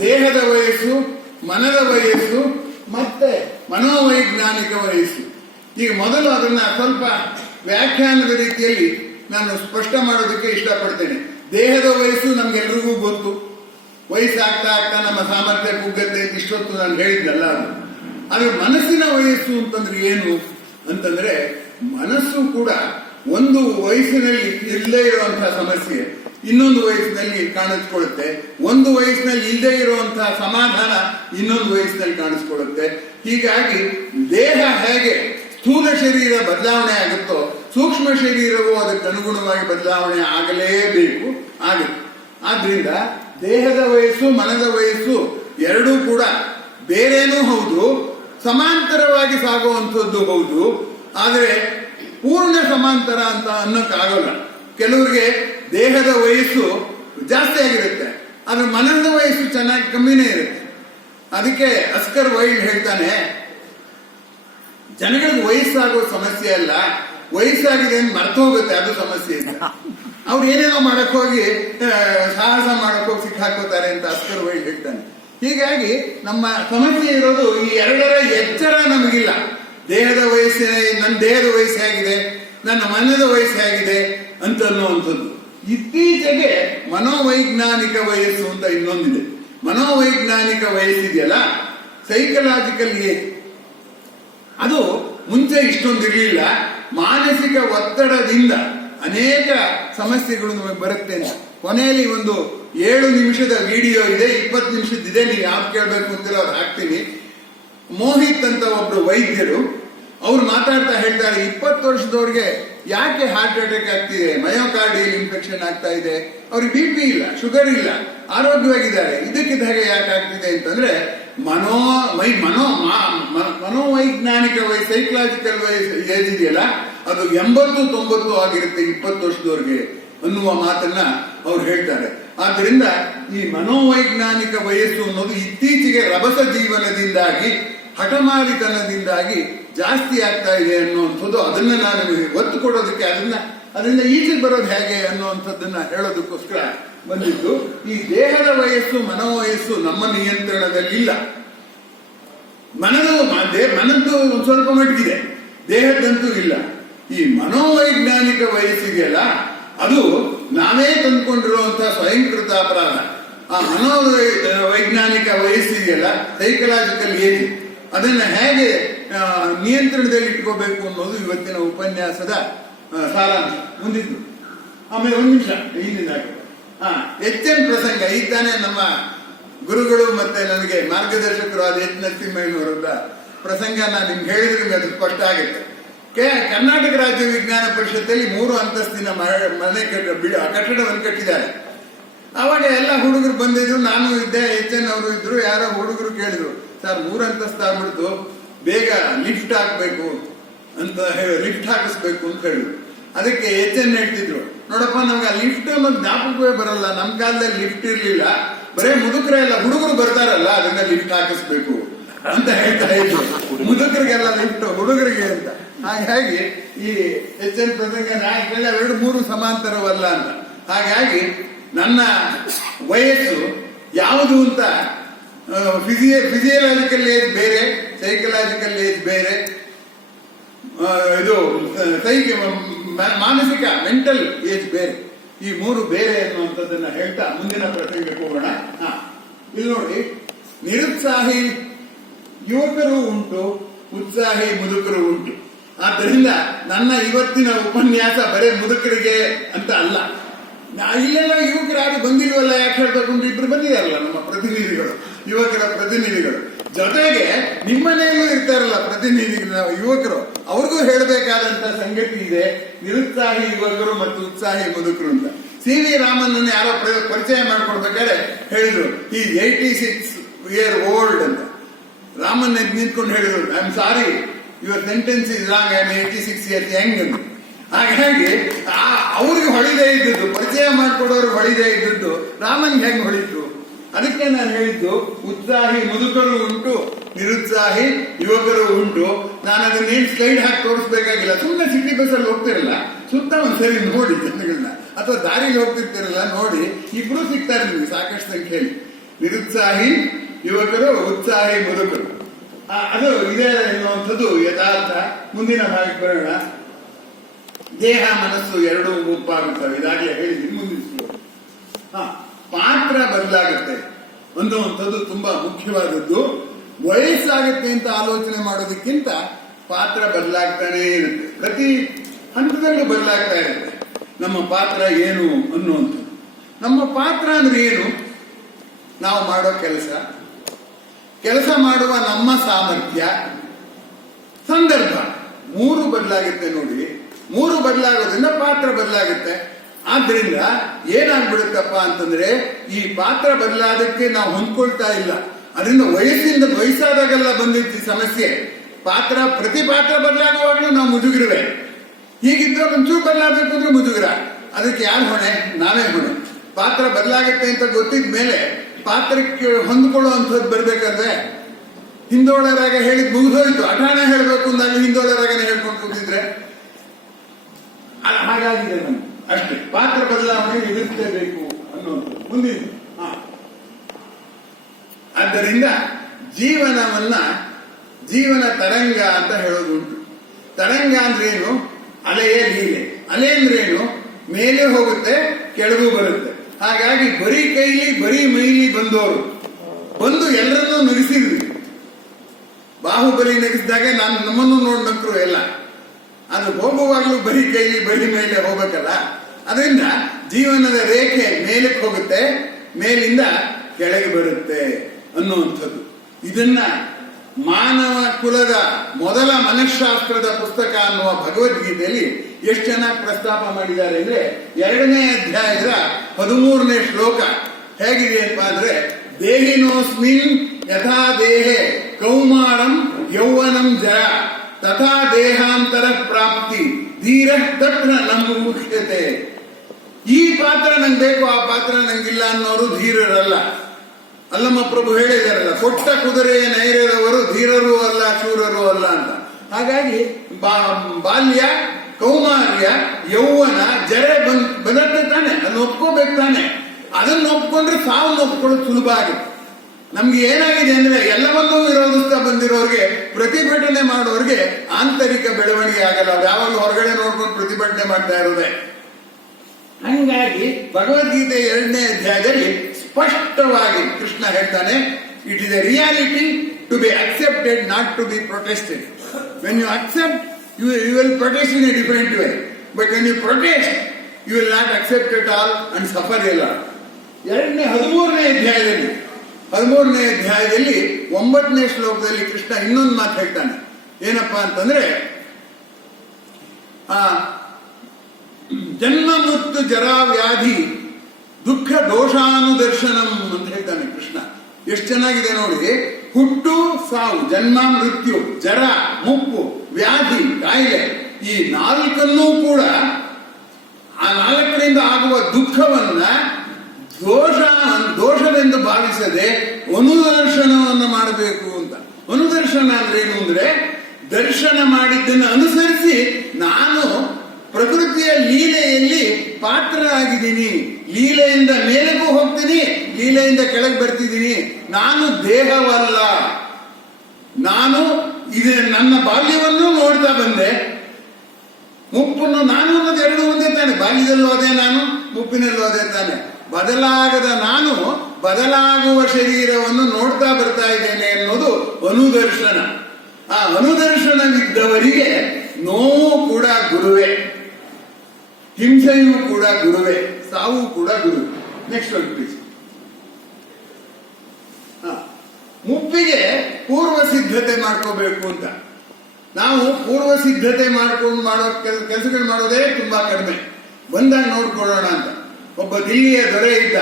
ದೇಹದ ವಯಸ್ಸು, ಮನದ ವಯಸ್ಸು ಮತ್ತೆ ಮನೋವೈಜ್ಞಾನಿಕ ವಯಸ್ಸು. ಈಗ ಮೊದಲು ಅದನ್ನ ಸ್ವಲ್ಪ ವ್ಯಾಖ್ಯಾನದ ರೀತಿಯಲ್ಲಿ ನಾನು ಸ್ಪಷ್ಟ ಮಾಡೋದಕ್ಕೆ ಇಷ್ಟಪಡ್ತೇನೆ. ದೇಹದ ವಯಸ್ಸು ನಮ್ಗೆಲ್ರಿಗೂ ಗೊತ್ತು. ವಯಸ್ಸಾಗ್ತಾ ಆಗ್ತಾ ನಮ್ಮ ಸಾಮರ್ಥ್ಯ ಕುಗ್ಗತ್ತೆ, ಇಷ್ಟೊತ್ತು ನಾನು ಹೇಳಿದ್ದಲ್ಲ ಅದು. ಆದ್ರೆ ಮನಸ್ಸಿನ ವಯಸ್ಸು ಅಂತಂದ್ರೆ ಏನು ಅಂತಂದ್ರೆ, ಮನಸ್ಸು ಕೂಡ ಒಂದು ವಯಸ್ಸಿನಲ್ಲಿ ಇಲ್ಲದೆ ಇರುವಂತಹ ಸಮಸ್ಯೆ ಇನ್ನೊಂದು ವಯಸ್ಸಿನಲ್ಲಿ ಕಾಣಿಸ್ಕೊಳ್ಳುತ್ತೆ, ಒಂದು ವಯಸ್ಸಿನಲ್ಲಿ ಇಲ್ಲದೆ ಇರುವಂತಹ ಸಮಾಧಾನ ಇನ್ನೊಂದು ವಯಸ್ಸಿನಲ್ಲಿ ಕಾಣಿಸ್ಕೊಳ್ಳುತ್ತೆ. ಹೀಗಾಗಿ ದೇಹ ಹೇಗೆ ಸ್ಥೂಲ ಶರೀರ ಬದಲಾವಣೆ ಆಗುತ್ತೋ, ಸೂಕ್ಷ್ಮ ಶರೀರವು ಅದಕ್ಕೆ ಅನುಗುಣವಾಗಿ ಬದಲಾವಣೆ ಆಗಲೇಬೇಕು, ಆಗುತ್ತೆ. ಆದ್ರಿಂದ ದೇಹದ ವಯಸ್ಸು ಮನದ ವಯಸ್ಸು ಎರಡೂ ಕೂಡ ಬೇರೇನೂ ಹೌದು, ಸಮಾಂತರವಾಗಿ ಸಾಗುವಂಥದ್ದು ಹೌದು. ಆದರೆ ಪೂರ್ಣ ಸಮಾಂತರ ಅಂತ ಅನ್ನೋಕ್ಕಾಗಲ್ಲ. ಕೆಲವರಿಗೆ ದೇಹದ ವಯಸ್ಸು ಜಾಸ್ತಿ ಆಗಿರುತ್ತೆ, ಆದ್ರೆ ಮನದ ವಯಸ್ಸು ಚೆನ್ನಾಗಿ ಕಮ್ಮಿನೇ ಇರುತ್ತೆ. ಅದಕ್ಕೆ ಅಸ್ಕರ್ ವೈಲ್ಡ್ ಹೇಳ್ತಾನೆ, ಜನಗಳಿಗೆ ವಯಸ್ಸಾಗೋ ಸಮಸ್ಯೆ ಅಲ್ಲ, ವಯಸ್ಸಾಗಿದೆ ಅಂತ ಮರ್ತು ಹೋಗುತ್ತೆ, ಅದು ಸಮಸ್ಯೆ ಇಲ್ಲ. ಅವ್ರು ಏನೇನೋ ಮಾಡಕ್ ಹೋಗಿ ಸಾಹಸ ಮಾಡಕ್ ಹೋಗಿ ಸಿಕ್ಕಾಕೋತಾರೆ ಅಂತ ಅಸ್ಕರ್ ವೈಲ್ಡ್ ಹೇಳ್ತಾನೆ. ಹೀಗಾಗಿ ನಮ್ಮ ಸಮಸ್ಯೆ ಇರೋದು ಈ ಎರಡರ ಎಚ್ಚರ ನಮಗಿಲ್ಲ. ದೇಹದ ವಯಸ್ಸಿನ, ನನ್ನ ದೇಹದ ವಯಸ್ಸು ಹೇಗಿದೆ, ನನ್ನ ಮನದ ವಯಸ್ಸು ಹೇಗಿದೆ ಅಂತ ಅನ್ನುವಂಥದ್ದು. ಇತ್ತೀಚೆಗೆ ಮನೋವೈಜ್ಞಾನಿಕ ವಯಸ್ಸು ಅಂತ ಇನ್ನೊಂದಿದೆ. ಮನೋವೈಜ್ಞಾನಿಕ ವಯಸ್ಸಿದೆಯಲ್ಲ, ಸೈಕಲಾಜಿಕಲ್ ಏಜ್, ಅದು ಮುಂಚೆ ಇಷ್ಟೊಂದಿರಲಿಲ್ಲ. ಮಾನಸಿಕ ಒತ್ತಡದಿಂದ ಅನೇಕ ಸಮಸ್ಯೆಗಳು ನಮಗೆ ಬರುತ್ತೆ ಅಂತ. ಕೊನೆಯಲ್ಲಿ ಒಂದು 7 ನಿಮಿಷದ ವಿಡಿಯೋ ಇದೆ, 20 ನಿಮಿಷದಿದೆ, ನೀವು ಯಾವ್ದು ಕೇಳಬೇಕು ಅಂತಿಲ್ಲ ಅದು ಹಾಕ್ತೀನಿ. ಮೋಹಿತ್ ಅಂತ ಒಬ್ರು ವೈದ್ಯರು, ಅವ್ರು ಮಾತಾಡ್ತಾ ಹೇಳ್ತಾರೆ, 20 ವರ್ಷದವ್ರಿಗೆ ಯಾಕೆ ಹಾರ್ಟ್ ಅಟ್ಯಾಕ್ ಆಗ್ತಿದೆ, ಮಯೋಕಾರ್ಡಿಯಲ್ ಇನ್ಫೆಕ್ಷನ್ ಆಗ್ತಾ ಇದೆ, ಅವ್ರಿಗೆ BP ಇಲ್ಲ, ಶುಗರ್ ಇಲ್ಲ, ಆರೋಗ್ಯವಾಗಿದ್ದಾರೆ, ಇದಕ್ಕಿದ್ದ ಹಾಗೆ ಯಾಕೆ ಆಗ್ತಿದೆ ಅಂತಂದ್ರೆ ಮನೋವೈಜ್ಞಾನಿಕ ವಯಸ್ಸು, ಸೈಕಲಾಜಿಕಲ್ ವಯಸ್ಸು ಏಜಿದೆಯಲ್ಲ, ಅದು 80-90 ಆಗಿರುತ್ತೆ 20 ವರ್ಷದವ್ರಿಗೆ ಅನ್ನುವ ಮಾತನ್ನ ಅವ್ರು ಹೇಳ್ತಾರೆ. ಆದ್ರಿಂದ ಈ ಮನೋವೈಜ್ಞಾನಿಕ ವಯಸ್ಸು ಅನ್ನೋದು ಇತ್ತೀಚೆಗೆ ರಭಸ ಜೀವನದಿಂದಾಗಿ, ಹಠಮಾರಿತನದಿಂದಾಗಿ ಜಾಸ್ತಿ ಆಗ್ತಾ ಇದೆ ಅನ್ನುವಂಥದ್ದು. ಅದನ್ನ ನಾನು ಒತ್ತು ಕೊಡೋದಕ್ಕೆ, ಅದರಿಂದ ಈಚೆ ಬರೋದು ಹೇಗೆ ಅನ್ನುವಂಥದ್ದನ್ನ ಹೇಳೋದಕ್ಕೋಸ್ಕರ ಬಂದಿದ್ದು. ಈ ದೇಹದ ವಯಸ್ಸು ಮನೋವಯಸ್ಸು ನಮ್ಮ ನಿಯಂತ್ರಣದಲ್ಲಿಲ್ಲ. ಮನದ್ದು ಒಂದು ಸ್ವಲ್ಪ ಮಟ್ಟಿಗಿದೆ, ದೇಹದಂತೂ ಇಲ್ಲ. ಈ ಮನೋವೈಜ್ಞಾನಿಕ ವಯಸ್ಸಿದೆಯಲ್ಲ, ಅದು ನಾವೇ ತಂದುಕೊಂಡಿರುವಂತಹ ಸ್ವಯಂಕೃತ ಅಪರಾಧ. ಆ ಮನೋವೈಜ್ಞಾನಿಕ ವಯಸ್ಸಿದೆಯಲ್ಲ, ಸೈಕಲಾಜಿಕಲ್ ಏಜ್, ಅದನ್ನ ಹೇಗೆ ನಿಯಂತ್ರಣದಲ್ಲಿ ಇಟ್ಕೋಬೇಕು ಅನ್ನೋದು ಇವತ್ತಿನ ಉಪನ್ಯಾಸದ ಸಾರಾಂಶ. ಮುಂದಿದ್ದು ಆಮೇಲೆ 1 ನಿಮಿಷ ಹಿಂದಿನಾಗೆ HN ಪ್ರಸಂಗ. ಈಗ ತಾನೇ ನಮ್ಮ ಗುರುಗಳು ಮತ್ತೆ ನನಗೆ ಮಾರ್ಗದರ್ಶಕರು ಆದ H. ನರಸಿಂಹಯ್ಯನವರ ಪ್ರಸಂಗ ನಾನು ನಿಮ್ಗೆ ಹೇಳಿದ್ರೆ ನಿಮ್ಗೆ ಅದು ಸ್ಪಷ್ಟ ಆಗುತ್ತೆ. ಕರ್ನಾಟಕ ರಾಜ್ಯ ವಿಜ್ಞಾನ ಪರಿಷತ್ತಲ್ಲಿ 3 ಅಂತಸ್ತಿನ ಮನೆ ಕಟ್ಟಡವನ್ನು ಕಟ್ಟಿದ್ದಾರೆ. ಅವಾಗ ಎಲ್ಲ ಹುಡುಗರು ಬಂದಿದ್ರು, ನಾನು ಇದ್ದೆ, HN ಅವರು ಇದ್ರು. ಯಾರೋ ಹುಡುಗರು ಕೇಳಿದ್ರು, ಸರ್ 3 ಅಂತಸ್ತು ಆಗ್ಬಿಡ್ತು, ಬೇಗ ಲಿಫ್ಟ್ ಹಾಕ್ಬೇಕು ಅಂತ ಲಿಫ್ಟ್ ಹಾಕಿಸ್ಬೇಕು ಅಂತ ಹೇಳಿದ್ರು. ಅದಕ್ಕೆ HN ಹೇಳ್ತಿದ್ರು, ನೋಡಪ್ಪ ನಮ್ಗೆ ಆ ಲಿಫ್ಟ್ ಅನ್ನೋದು ಜ್ಞಾಪಕವೇ ಬರಲ್ಲ, ನಮ್ ಕಾಲದಲ್ಲಿ ಲಿಫ್ಟ್ ಇರ್ಲಿಲ್ಲ, ಬರೇ ಮುದುಕರೇ ಎಲ್ಲ ಹುಡುಗರು ಬರ್ತಾರಲ್ಲ ಅದನ್ನ ಲಿಫ್ಟ್ ಹಾಕಿಸ್ಬೇಕು ಅಂತ ಹೇಳ್ತಾ ಇದ್ರು. ಮುದುಕರಿಗೆಲ್ಲ ಲಿಫ್ಟ್, ಹುಡುಗರಿಗೆ ಅಂತ. ಹಾಗಾಗಿ ಈ HN ಪ್ರಸಂಗ ಎರಡು 3 ಸಮಾಂತರವಲ್ಲ ಅಂತ. ಹಾಗಾಗಿ ನನ್ನ ವಯಸ್ಸು ಯಾವುದು ಅಂತ, ಫಿಸಿಯಲಾಜಿಕಲ್ ಏಜ್ ಬೇರೆ, ಸೈಕಲಾಜಿಕಲ್ ಏಜ್ ಬೇರೆ, ಇದು ಮಾನಸಿಕ ಮೆಂಟಲ್ ಏಜ್ ಬೇರೆ, ಈ 3 ಬೇರೆ ಅನ್ನುವಂಥದ್ದನ್ನ ಹೇಳ್ತಾ ಮುಂದಿನ ಪ್ರಸಂಗಕ್ಕೆ ಹೋಗೋಣ. ಇಲ್ಲಿ ನೋಡಿ, ನಿರುತ್ಸಾಹಿ ಯುವಕರು ಉಂಟು, ಉತ್ಸಾಹಿ ಮುದುಕರು ಉಂಟು. ಆದ್ದರಿಂದ ನನ್ನ ಇವತ್ತಿನ ಉಪನ್ಯಾಸ ಬರೇ ಮುದುಕರಿಗೆ ಅಂತ ಅಲ್ಲ. ಇಲ್ಲೆಲ್ಲ ಯುವಕರು ಯಾರು ಬಂದಿಲ್ವಲ್ಲ, ಯಾಕೆ ಹೇಳ್ಬೇಕು, 2 ಬಂದಿದಾರಲ್ಲ ನಮ್ಮ ಪ್ರತಿನಿಧಿಗಳು, ಯುವಕರ ಪ್ರತಿನಿಧಿಗಳು. ಜೊತೆಗೆ ನಿಮ್ಮನೆಯಲ್ಲೂ ಇರ್ತಾರಲ್ಲ ಪ್ರತಿನಿಧಿಗಳು, ಯುವಕರು, ಅವ್ರಿಗೂ ಹೇಳಬೇಕಾದಂತ ಸಂಗತಿ ಇದೆ. ನಿರುತ್ಸಾಹಿ ಯುವಕರು ಮತ್ತು ಉತ್ಸಾಹಿ ಮುದುಕರು ಅಂತ. CV ರಾಮನ್ ಯಾರೋ ಪರಿಚಯ ಮಾಡ್ಕೊಡ್ಬೇಕಾದ್ರೆ ಹೇಳಿದ್ರು, ಈ 86 year old ಅಂತ. ರಾಮನ್ ನಿಂತ್ಕೊಂಡು ಹೇಳಿದ್ರು, I am sorry, your sentence is wrong, I am 86 years young ಅಂತ. ಹಾಗಾಗಿ ಅವ್ರಿಗೆ ಹೊಳಿದೇ ಇದ್ದದ್ದು, ಪರಿಚಯ ಮಾಡಿಕೊಡೋರು ಹೊಳಿದೇ ಇದ್ದದ್ದು ರಾಮನ್ ಹೆಂಗ್ ಹೊಳಿತು. ಅದಕ್ಕೆ ನಾನು ಹೇಳಿದ್ದು, ಉತ್ಸಾಹಿ ಮುದುಕರು ಉಂಟು, ನಿರುತ್ಸಾಹಿ ಯುವಕರು ಉಂಟು. ನಾನು ಅದನ್ನೇನು ಸ್ಲೈಡ್ ಹಾಕಿ ತೋರಿಸ್ಬೇಕಾಗಿಲ್ಲ. ಸುಮ್ಮನೆ ಸಿಟಿ ಬಸ್ಸಲ್ಲಿ ಹೋಗ್ತಿರಲ್ಲ, ಸುತ್ತ ಒಂದ್ಸರಿ ನೋಡಿ ಜನಗಳನ್ನ, ಅಥವಾ ದಾರಿಲಿ ಹೋಗ್ತಿರ್ತಿರಲ್ಲ ನೋಡಿ, ಇಬ್ರು ಸಿಗ್ತಾರೆ ನಿಮ್ಗೆ ಸಾಕಷ್ಟು ಸಂಖ್ಯೆಯಲ್ಲಿ. ನಿರುತ್ಸಾಹಿ ಯುವಕರು, ಉತ್ಸಾಹಿ ಮುದುಕರು. ಅದು ಇದೆ ಎನ್ನುವಂಥದ್ದು ಯಥಾರ್ಥ. ಮುಂದಿನ ಭಾಗಕ್ಕೆ ಬರೋಣ. ದೇಹ ಮನಸ್ಸು ಎರಡೂ ಗುಂಪಾಗುತ್ತವೆ, ಇದಾಗಲೇ ಹೇಳಿದ್ದೀನಿ. ಮುಂದಿನ ಪಾತ್ರ ಬದಲಾಗುತ್ತೆ ಅನ್ನುವಂಥದ್ದು ತುಂಬಾ ಮುಖ್ಯವಾದದ್ದು. ವಯಸ್ಸಾಗುತ್ತೆ ಅಂತ ಆಲೋಚನೆ ಮಾಡೋದಕ್ಕಿಂತ ಪಾತ್ರ ಬದಲಾಗ್ತಾನೆ ಇರುತ್ತೆ, ಪ್ರತಿ ಹಂತದಲ್ಲೂ ಬದಲಾಗ್ತಾ ಇರುತ್ತೆ. ನಮ್ಮ ಪಾತ್ರ ಏನು ಅನ್ನುವಂಥದ್ದು. ನಮ್ಮ ಪಾತ್ರ ಅಂದ್ರೆ ಏನು? ನಾವು ಮಾಡೋ ಕೆಲಸ ಮಾಡುವ ನಮ್ಮ ಸಾಮರ್ಥ್ಯ, ಸಂದರ್ಭ, ಮೂರು ಬದಲಾಗುತ್ತೆ ನೋಡಿ. ಮೂರು ಬದಲಾಗೋದ್ರಿಂದ ಪಾತ್ರ ಬದಲಾಗುತ್ತೆ. ಆದ್ರಿಂದ ಏನಾಗ್ಬಿಡುತ್ತಪ್ಪ ಅಂತಂದ್ರೆ, ಈ ಪಾತ್ರ ಬದಲಾದಕ್ಕೆ ನಾವು ಹೊಂದ್ಕೊಳ್ತಾ ಇಲ್ಲ. ಅದರಿಂದ ವಯಸ್ಸಾದಾಗೆಲ್ಲ ಬಂದಿತ್ತು ಸಮಸ್ಯೆ. ಪ್ರತಿ ಪಾತ್ರ ಬದಲಾಗುವಾಗಲೂ ನಾವು ಮುಜುಗಿರುವೆ. ಹೀಗಿದ್ರೆ ಒಂಚೂರು ಬದಲಾಗಬೇಕು ಅಂದ್ರೆ ಮುಜುಗರ. ಅದಕ್ಕೆ ಯಾರು ಹೊಣೆ? ನಾವೇ ಹೊಣೆ. ಪಾತ್ರ ಬದಲಾಗುತ್ತೆ ಅಂತ ಗೊತ್ತಿದ ಮೇಲೆ ಪಾತ್ರಕ್ಕೆ ಹೊಂದ್ಕೊಳ್ಳುವಂಥದ್ದು ಬರ್ಬೇಕಾದ್ರೆ, ಹಿಂದೋಳರಾಗ ಹೇಳಿದ್ ಮುಗಿದೋಯ್ತು, ಅಠಾಣೆ ಹೇಳಬೇಕು ಅಂದಾಗ ಹಿಂದೋಳರಾಗನೆ ಹೇಳ್ಕೊಂಡು ಕೂತಿದ್ರೆ ಹಾಗಾಗಿದೆ ನಮ್ಗೆ. ಅಷ್ಟೇ, ಪಾತ್ರ ಬದಲಾವಣೆ ಇರಿಸಲೇಬೇಕು ಅನ್ನುವಂಥದ್ದು ಮುಂದಿನ. ಆದ್ದರಿಂದ ಜೀವನ ತರಂಗ ಅಂತ ಹೇಳೋದುಂಟು. ತರಂಗ ಅಂದ್ರೇನು? ಅಲೆಯೇ ಲೀಲೆ. ಅಲೆ ಅಂದ್ರೇನು? ಮೇಲೆ ಹೋಗುತ್ತೆ, ಕೆಳಗೂ ಬರುತ್ತೆ. ಹಾಗಾಗಿ ಬರೀ ಕೈಲಿ ಬರೀ ಮೈಲಿ ಬಂದು ಎಲ್ಲರನ್ನೂ ನಗಿಸಿದ್ವಿ. ಬಾಹುಬಲಿ ನಗಿಸಿದಾಗ ನಮ್ಮನ್ನು ನೋಡಿ ನಕ್ಕರು ಎಲ್ಲ. ಅದು ಹೋಗುವಾಗಲೂ ಬರೀ ಕೈಲಿ ಬರೀ ಮೇಲೆ ಹೋಗ್ಬೇಕಲ್ಲ. ಅದರಿಂದ ಜೀವನದ ರೇಖೆ ಮೇಲಕ್ಕೆ ಹೋಗುತ್ತೆ, ಮೇಲಿಂದ ಕೆಳಗೆ ಬರುತ್ತೆ ಅನ್ನುವಂಥದ್ದು. ಇದನ್ನ ಮಾನವ ಕುಲದ ಮೊದಲ ಮನಃಶಾಸ್ತ್ರದ ಪುಸ್ತಕ ಅನ್ನುವ ಭಗವದ್ಗೀತೆಯಲ್ಲಿ ಎಷ್ಟು ಚೆನ್ನಾಗಿ ಪ್ರಸ್ತಾಪ ಮಾಡಿದ್ದಾರೆ ಅಂದ್ರೆ, 2ನೇ ಅಧ್ಯಾಯದ 13ನೇ ಶ್ಲೋಕ ಹೇಗಿದೆ ಅಂತ ಅಂದ್ರೆ, ದೇಹಿನೋಸ್ಮಿನ್ ಯಥಾ ದೇಹೆ ಕೌಮಾರಂ ಯೌವನಂ ಜರ ತಥಾ ದೇಹಾಂತರ ಪ್ರಾಪ್ತಿ ಧೀರ ತತ್ರ ನಮುಖ್ಯತೆ. ಈ ಪಾತ್ರ ನಂಗೆ ಬೇಕು, ಆ ಪಾತ್ರ ನಂಗಿಲ್ಲ ಅನ್ನೋರು ಧೀರರಲ್ಲ. ಅಲ್ಲಮ್ಮ ಪ್ರಭು ಹೇಳಿದಾರಲ್ಲ, ಕೊಟ್ಟ ಕುದುರೆಯ ನೈರ್ಯದವರು ಧೀರರೂ ಅಲ್ಲ ಶೂರರೂ ಅಲ್ಲ ಅಂತ. ಹಾಗಾಗಿ ಬಾಲ್ಯ, ಕೌಮಾರ್ಯ, ಯೌವನ, ಜರೆ ಬದತ್ತೆ ತಾನೆ, ಅದನ್ನ ಒಪ್ಕೋಬೇಕು ತಾನೆ. ಅದನ್ನ ಒಪ್ಕೊಂಡ್ರೆ ಸಾವನ್ನ ಒಪ್ಕೊಳ್ಳೋದು ಸುಲಭ ಆಗುತ್ತೆ. ನಮ್ಗೆ ಏನಾಗಿದೆ ಅಂದ್ರೆ, ಎಲ್ಲವನ್ನೂ ವಿರೋಧಿಸ್ತಾ ಬಂದಿರೋರಿಗೆ, ಪ್ರತಿಭಟನೆ ಮಾಡೋರಿಗೆ ಆಂತರಿಕ ಬೆಳವಣಿಗೆ ಆಗಲ್ಲ. ಅವ್ರು ಯಾವಾಗಲೂ ಹೊರಗಡೆ ನೋಡ್ಕೊಂಡು ಪ್ರತಿಭಟನೆ ಮಾಡ್ತಾ ಇರೋದೇ. ಹಂಗಾಗಿ ಭಗವದ್ಗೀತೆ 2ನೇ ಅಧ್ಯಾಯದಲ್ಲಿ ಸ್ಪಷ್ಟವಾಗಿ ಕೃಷ್ಣ ಹೇಳ್ತಾನೆ, it is a reality to be accepted, not to be protested. When you accept, you will protest in a different way, but when you protest, you will not accept it all and suffer ಎಲ್ಲ. 13ನೇ ಅಧ್ಯಾಯದಲ್ಲಿ 9ನೇ ಶ್ಲೋಕದಲ್ಲಿ ಕೃಷ್ಣ ಇನ್ನೊಂದು ಮಾತು ಹೇಳ್ತಾನೆ. ಏನಪ್ಪಾ ಅಂತಂದ್ರೆ, ಜನ್ಮ ಮೃತ್ಯು ಜರಾ ವ್ಯಾಧಿ ದುಃಖ ದೋಷಾನುದರ್ಶನಂ ಅಂತ ಹೇಳ್ತಾನೆ ಕೃಷ್ಣ. ಎಷ್ಟು ಚೆನ್ನಾಗಿದೆ ನೋಡಿ. ಹುಟ್ಟು ಸಾವು, ಜನ್ಮ ಮೃತ್ಯು, ಜರ ಮುಪ್ಪು, ವ್ಯಾಧಿ ಕಾಯಿಲೆ, ಈ 4 ಕೂಡ, ಆ 4ರಿಂದ ಆಗುವ ದುಃಖವನ್ನ ದೋಷವೆಂದು ಭಾವಿಸದೆ ಅನುದರ್ಶನವನ್ನು ಮಾಡಬೇಕು ಅಂತ. ಅನುದರ್ಶನ ಅಂದ್ರೆ ಏನು ಅಂದ್ರೆ, ದರ್ಶನ ಮಾಡಿದ್ದನ್ನು ಅನುಸರಿಸಿ ನಾನು ಪ್ರಕೃತಿಯ ಲೀಲೆಯಲ್ಲಿ ಪಾತ್ರ ಆಗಿದ್ದೀನಿ, ಲೀಲೆಯಿಂದ ಮೇಲೆಗೂ ಹೋಗ್ತೀನಿ, ಲೀಲೆಯಿಂದ ಕೆಳಗೆ ಬರ್ತಿದ್ದೀನಿ. ನಾನು ದೇಹವಲ್ಲ. ನಾನು ನನ್ನ ಬಾಲ್ಯವನ್ನು ನೋಡ್ತಾ ಬಂದೆ. ಮುಪ್ಪನ್ನು ನಾನು ಅನ್ನೋದು 2 ಒಂದೇ ತಾನೆ. ಬಾಲ್ಯದಲ್ಲೂ ಅದೇ ನಾನು, ಮುಪ್ಪಿನಲ್ಲೂ ಅದೇ ತಾನೆ. ಬದಲಾಗದ ನಾನು ಬದಲಾಗುವ ಶರೀರವನ್ನು ನೋಡ್ತಾ ಬರ್ತಾ ಇದ್ದೇನೆ ಅನ್ನೋದು ಅನುದರ್ಶನ. ಆ ಅನುದರ್ಶನವಿದ್ದವರಿಗೆ ನೋವು ಕೂಡ ಗುರುವೇ, ಹಿಂಸೆಯೂ ಕೂಡ ಗುರುವೇ, ಸಾವು ಕೂಡ ಗುರು. ನೆಕ್ಸ್ಟ್ ಒಂದು ಪ್ಲೀಸ್. ಮುಪ್ಪಿಗೆ ಪೂರ್ವ ಸಿದ್ಧತೆ ಮಾಡ್ಕೋಬೇಕು ಅಂತ. ನಾವು ಪೂರ್ವ ಸಿದ್ಧತೆ ಮಾಡೋ ಕೆಲಸಗಳು ಮಾಡೋದೇ ತುಂಬಾ ಕಡಿಮೆ. ಬಂದಾಗ ನೋಡ್ಕೊಳ್ಳೋಣ ಅಂತ. ಒಬ್ಬ ದಿಲ್ಲಿಯ ದೊರೆ ಇದ್ದ.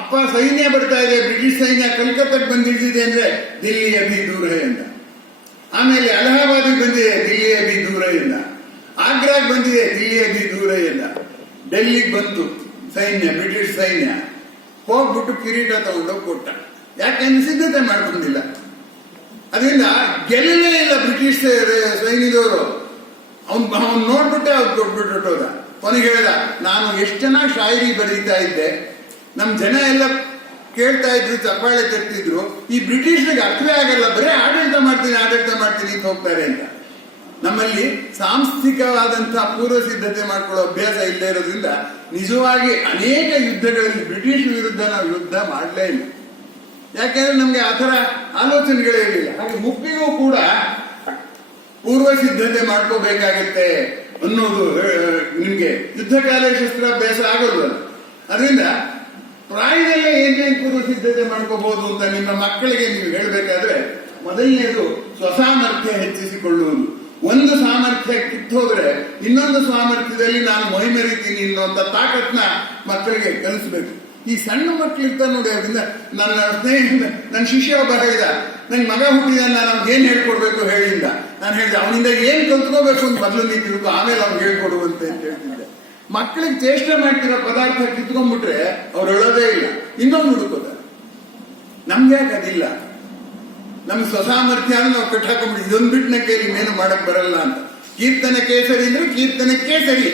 ಅಪ್ಪ ಸೈನ್ಯ ಬರ್ತಾ ಇದೆ, ಬ್ರಿಟಿಷ್ ಸೈನ್ಯ ಕಲ್ಕತ್ತಾಕ್ಕೆ ಬಂದಿಳಿದಿದೆ ಅಂದ್ರೆ ದಿಲ್ಲಿ ಅಭಿ ದೂರ ಎಂದ. ಆಮೇಲೆ ಅಲಹಾಬಾದಿಗೆ ಬಂದಿದೆ, ದಿಲ್ಲಿ ಅಭಿ ದೂರ ಎಂದ. ಆಗ್ರಾಗ್ ಬಂದಿದೆ, ದಿಲ್ಲಿ ಅಭಿ ದೂರ ಎಂದ. ಡೆಲ್ಲಿಗೆ ಬಂತು ಸೈನ್ಯ, ಬ್ರಿಟಿಷ್ ಸೈನ್ಯ. ಹೋಗ್ಬಿಟ್ಟು ಕಿರೀಟ ತಗೊಂಡೋಗಿ ಕೊಟ್ಟ. ಯಾಕೆಂದ್ರೆ ಸಿದ್ಧತೆ ಮಾಡ್ಕೊಂಡಿಲ್ಲ. ಅದರಿಂದ ಗೆಲ್ಲಲೇ ಇಲ್ಲ ಬ್ರಿಟಿಷ್ ಸೈನ್ಯದವರು. ಅವನ್ ನೋಡ್ಬಿಟ್ಟೆ ಅವ್ರು ಕೊಟ್ಬಿಟ್ಟೋದ. ಕೊನೆಗೆ ಹೇಳ್ದ, ನಾನು ಎಷ್ಟು ಚೆನ್ನಾಗಿ ಶಾಯರಿ ಬರೀತಾ ಇದ್ದೆ, ನಮ್ ಜನ ಎಲ್ಲ ಕೇಳ್ತಾ ಇದ್ರು, ಚಪ್ಪಾಳೆ ತಟ್ಟಿದ್ರು, ಈ ಬ್ರಿಟಿಷ್ರಿಗೆ ಅರ್ಥವೇ ಆಗಲ್ಲ, ಬರೀ ಆಡಳಿತ ಮಾಡ್ತೀನಿ ಅಂತ ಹೋಗ್ತಾರೆ ಅಂತ. ನಮ್ಮಲ್ಲಿ ಸಾಂಸ್ಥಿಕವಾದಂತಹ ಪೂರ್ವ ಸಿದ್ಧತೆ ಮಾಡ್ಕೊಳ್ಳೋ ಅಭ್ಯಾಸ ಇಲ್ಲದೆ ಇರೋದ್ರಿಂದ ನಿಜವಾಗಿ ಅನೇಕ ಯುದ್ಧಗಳಲ್ಲಿ ಬ್ರಿಟಿಷ್ ವಿರುದ್ಧ ನಾವು ಯುದ್ಧ ಮಾಡಲೇ ಇಲ್ಲ. ಯಾಕೆಂದ್ರೆ ನಮ್ಗೆ ಆ ಥರ ಆಲೋಚನೆಗಳೇ ಇರಲಿಲ್ಲ. ಹಾಗೆ ಮುಪ್ಪಿಗೂ ಕೂಡ ಪೂರ್ವ ಸಿದ್ಧತೆ ಮಾಡ್ಕೋಬೇಕಾಗತ್ತೆ ಅನ್ನೋದು ನಿಮ್ಗೆ ಯುದ್ಧ ಕಾಲ ಶಸ್ತ್ರಾಭ್ಯಾಸ ಆಗೋಲ್ವಲ್ಲ. ಅದರಿಂದ ಪ್ರಾಯದಲ್ಲೇ ಏನೇನು ಪೂರ್ವ ಸಿದ್ಧತೆ ಮಾಡ್ಕೋಬಹುದು ಅಂತ ನಿಮ್ಮ ಮಕ್ಕಳಿಗೆ ನೀವು ಹೇಳಬೇಕಾದ್ರೆ ಮೊದಲನೇದು ಸ್ವಸಾಮರ್ಥ್ಯ ಹೆಚ್ಚಿಸಿಕೊಳ್ಳುವುದು. ಒಂದು ಸಾಮರ್ಥ್ಯ ಕಿತ್ತೋದ್ರೆ ಇನ್ನೊಂದು ಸಾಮರ್ಥ್ಯದಲ್ಲಿ ನಾನು ಮೈಮೆರಿತೀನಿ ಅನ್ನುವಂಥ ತಾಕತ್ನ ಮಕ್ಕಳಿಗೆ ಕಲಿಸ್ಬೇಕು. ಈ ಸಣ್ಣ ಮಕ್ಕಳು ಇರ್ತಾರೆ ನೋಡಿ, ಅದರಿಂದ ನನ್ನ ಶಿಷ್ಯ ಒಬ್ಬ ಹೇಳಿದ, ನನ್ ಮಗ ಹುಟ್ಟಿದ, ನಾನು ಅವ್ನಿಗೆ ಏನ್ ಹೇಳ್ಕೊಡ್ಬೇಕು ಹೇಳಿಂದ. ನಾನು ಹೇಳಿದೆ, ಅವನಿಂದ ಏನ್ ಕಲ್ತ್ಕೋಬೇಕು ಅಂತ ಮೊದಲು ನೀ ತಿಳ್ಕೊ, ಆಮೇಲೆ ಅವ್ನಿಗೆ ಹೇಳ್ಕೊಡುವಂತೆ ಅಂತ ಹೇಳ್ತಿದ್ದೆ. ಮಕ್ಕಳಿಗೆ ಚೇಷ್ಟೆ ಮಾಡ್ತಿರೋ ಪದಾರ್ಥ ಕಿತ್ಕೊಂಡ್ಬಿಟ್ರೆ ಅವ್ರು ಹೇಳೋದೇ ಇಲ್ಲ, ಇನ್ನೊಂದು ಹುಡುಕೋತಾರೆ. ನಮ್ಗೆ ಯಾಕೆ ಅದಿಲ್ಲ? ನಮ್ ಸ್ವಸಾಮರ್ಥ್ಯ ಅಂದ್ರೆ ನಾವು ಕಟ್ಟಾಕೊಂಡ್ಬಿಟ್ಟು ಇದೊಂದು ಬಿಟ್ಟನ ಕೇಳಿ ಏನು ಮಾಡಕ್ ಬರಲ್ಲ ಅಂತ. ಕೀರ್ತನೆ ಕೇಸರಿ ಅಂದ್ರೆ ಕೀರ್ತನಕ್ಕೆ ಸರಿ,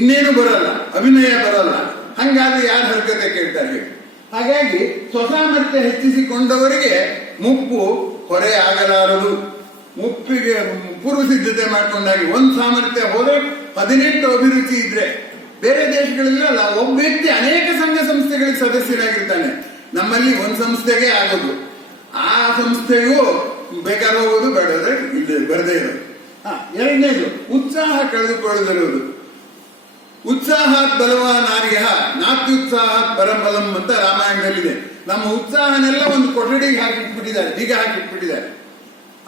ಇನ್ನೇನು ಬರಲ್ಲ, ಅಭಿನಯ ಬರಲ್ಲ. ಹಂಗಾದ್ರೆ ಯಾರು ಹರಕತೆ ಕೇಳ್ತಾರೆ? ಹಾಗಾಗಿ ಸ್ವಸಾಮರ್ಥ್ಯ ಹೆಚ್ಚಿಸಿಕೊಂಡವರಿಗೆ ಮುಪ್ಪು ಹೊರೆ ಆಗಲಾರದು. ಮುಪ್ಪಿಗೆ ಪೂರ್ವ ಸಿದ್ಧತೆ ಮಾಡ್ಕೊಂಡಾಗಿ ಒಂದು ಸಾಮರ್ಥ್ಯ ಹೋದ್ರೆ 18 ಅಭಿರುಚಿ ಇದ್ರೆ, ಬೇರೆ ದೇಶಗಳಲ್ಲಿ ಅಲ್ಲ, ಒಬ್ಬ ವ್ಯಕ್ತಿ ಅನೇಕ ಸಂಘ ಸಂಸ್ಥೆಗಳಿಗೆ ಸದಸ್ಯರಾಗಿರ್ತಾನೆ. ನಮ್ಮಲ್ಲಿ ಒಂದು ಸಂಸ್ಥೆಗೆ ಆಗೋದು, ಆ ಸಂಸ್ಥೆಗೂ ಬೇಕಾದ್ರೆ ಹೋಗೋದು, ಬೇಡದ್ರೆ ಇಲ್ಲಿ ಬರದೇ ಇರೋದು. ಎರಡನೇದು ಉತ್ಸಾಹ ಕಳೆದುಕೊಳ್ಳದಿರುವುದು. ಉತ್ಸಾಹಾತ್ ಬಲವಾನಾರ್ಯ ನಾತ್ಯುತ್ಸಾಹಾತ್ ಪರಬಲಂ ಅಂತ ರಾಮಾಯಣದಲ್ಲಿದೆ. ನಮ್ಮ ಉತ್ಸಾಹನೆಲ್ಲ ಒಂದು ಕೊಠಡಿಗೆ ಹಾಕಿಟ್ಬಿಟ್ಟಿದ್ದಾರೆ, ಬೀಗ ಹಾಕಿಟ್ಬಿಟ್ಟಿದ್ದಾರೆ.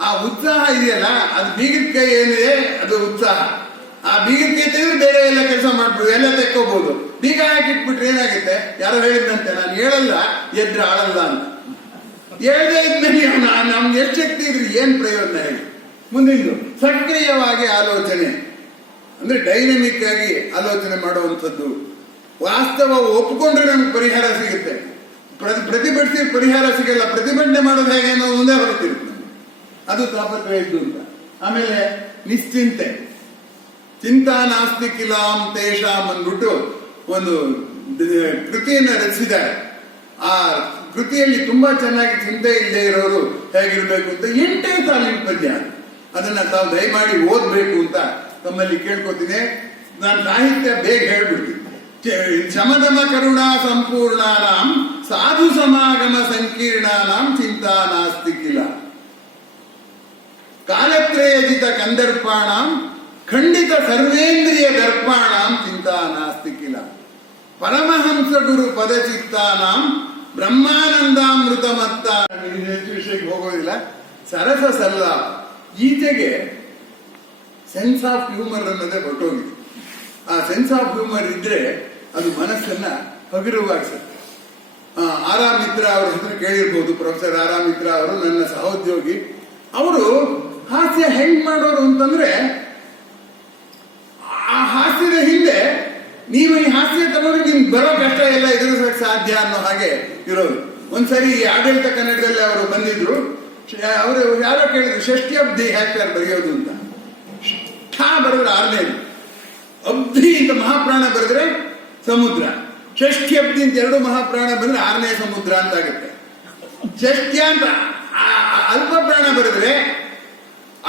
ಆ ಉತ್ಸಾಹ ಇದೆಯಲ್ಲ, ಅದು ಬೀಗದ ಕೈ ಏನಿದೆ ಅದು ಉತ್ಸಾಹ. ಆ ಬೀಗದ ಕೈ ತೆಗೆದ್ರೆ ಬೇರೆ ಎಲ್ಲ ಕೆಲಸ ಮಾಡ್ಬೋದು, ಎಲ್ಲ ತೆಕ್ಕೋಬಹುದು. ಬೀಗ ಹಾಕಿಟ್ಬಿಟ್ರೆ ಏನಾಗುತ್ತೆ? ಯಾರೋ ಹೇಳಿದಂತೆ, ನಾನು ಹೇಳಲ್ಲ ಎದ್ರೆ ಆಳಲ್ಲ ಅಂತ. ಹೇಳದೇ ಇದ್ಮೇಲೆ ನಮ್ಗೆ ಎಷ್ಟು ಶಕ್ತಿ ಇದ್ರಿ ಏನ್ ಪ್ರಯೋಜನ ಹೇಳಿ? ಮುಂದಿನ ಸಕ್ರಿಯವಾಗಿ ಆಲೋಚನೆ ಅಂದ್ರೆ ಡೈನಮಿಕ್ ಆಗಿ ಆಲೋಚನೆ ಮಾಡುವಂಥದ್ದು. ವಾಸ್ತವ ಒಪ್ಪಿಕೊಂಡ್ರೆ ನಮ್ಗೆ ಪರಿಹಾರ ಸಿಗುತ್ತೆ, ಪ್ರತಿಭಟಿಸಿ ಪರಿಹಾರ ಸಿಗಲ್ಲ. ಪ್ರತಿಭಟನೆ ಮಾಡೋದು ಹೇಗೆ ಅನ್ನೋದು ಮುಂದೆ ಹೊರತಿರುತ್ತೆ, ಅದು ತಾಪತ್ರಯ ಇದ್ದು ಅಂತ. ಆಮೇಲೆ ನಿಶ್ಚಿಂತೆ, ಚಿಂತಾ ನಾಸ್ತಿ ಕಿಲಾಂ ತೇಷಾಂ ಅಂದ್ಬಿಟ್ಟು ಒಂದು ಕೃತಿಯನ್ನ ರಚಿಸಿದ್ದಾರೆ. ಆ ಕೃತಿಯಲ್ಲಿ ತುಂಬಾ ಚೆನ್ನಾಗಿ ಚಿಂತೆ ಇಲ್ಲದೆ ಇರೋರು ಹೇಗಿರ್ಬೇಕು ಅಂತ 8 ಸಾಲಿನ ಪದ್ಯ. ಅದನ್ನ ತಾವು ದಯಮಾಡಿ ಓದ್ಬೇಕು ಅಂತ ತಮ್ಮಲ್ಲಿ ಕೇಳ್ಕೊತೀನಿ. ನಾನು ಸಾಹಿತ್ಯ ಬೇಗ ಹೇಳ್ಬಿಡ್ತೀನಿ. ಶಮದಮ ಕರುಣಾ ಸಂಪೂರ್ಣಾನಾಂ ಸಾಧು ಸಮಾಗಮ ಸಂಕೀರ್ಣಾನಾಂ ಚಿಂತಾ ನಾಸ್ತಿ ಕಿಲ. ಕಾಲತ್ರಯಜಿತ ಕಂದರ್ಪಾಣಾಂ ಖಂಡಿತ ಸರ್ವೇಂದ್ರಿಯ ದರ್ಪಾಣಾಂ ಚಿಂತಾ ನಾಸ್ತಿ ಕಿಲ. ಪರಮಹಂಸ ಗುರು ಪದಚಿತ್ತಾನಾಂ ಬ್ರಹ್ಮಾನಂದಾಮೃತ ಮತ್ತ. ಹೆಚ್ಚು ವಿಷಯಕ್ಕೆ ಹೋಗೋದಿಲ್ಲ. ಸರಸ ಸಲ್ಲ, ಈಚೆಗೆ ಸೆನ್ಸ್ ಆಫ್ ಹ್ಯೂಮರ್ ಅನ್ನೋದೇ ಹೊರಟೋಗಿದೆ. ಆ ಸೆನ್ಸ್ ಆಫ್ ಹ್ಯೂಮರ್ ಇದ್ರೆ ಅದು ಮನಸ್ಸನ್ನ ಹಗುರವಾಗಿಸುತ್ತೆ. ಆರಾ ಮಿತ್ರ ಅವರ ಹೆಸರು ಕೇಳಿರ್ಬೋದು, ಪ್ರೊಫೆಸರ್ ಆರಾ ಮಿತ್ರ ಅವರು ನನ್ನ ಸಹೋದ್ಯೋಗಿ. ಅವರು ಹಾಸ್ಯ ಹೆಂಗ್ ಮಾಡೋರು ಅಂತಂದ್ರೆ, ಆ ಹಾಸ್ಯದ ಹಿಂದೆ ನೀವು ಈ ಹಾಸ್ಯ ತಗೊಂಡ್ರೆ ನಿಮ್ಗೆ ಬರೋ ಕಷ್ಟ ಎಲ್ಲ ಎದುರಿಸಕ್ಕೆ ಸಾಧ್ಯ ಅನ್ನೋ ಹಾಗೆ ಇರೋದು. ಒಂದ್ಸರಿ ಆಡಳಿತ ಕನ್ನಡದಲ್ಲಿ ಅವರು ಬಂದಿದ್ರು. ಅವರು ಯಾರೋ ಕೇಳಿದ್ರು, ಷಷ್ಠ್ಯಬ್ಧಿ ಹ್ಯಾಕ್ಟರ್ ಬರೆಯೋದು ಅಂತ. ಠಾ ಬರೆದ್ರೆ 6ನೇದು, ಅಬ್ಧಿ ಅಂತ ಮಹಾಪ್ರಾಣ ಬರೆದ್ರೆ ಸಮುದ್ರ, ಷಷ್ಠ್ಯಬ್ಧಿ ಅಂತ 2 ಮಹಾಪ್ರಾಣ ಬಂದ್ರೆ 6ನೇ ಸಮುದ್ರ ಅಂತ ಆಗುತ್ತೆ. ಷಷ್ಠ್ಯ ಅಂತ ಅಲ್ಪ ಪ್ರಾಣ ಬರೆದ್ರೆ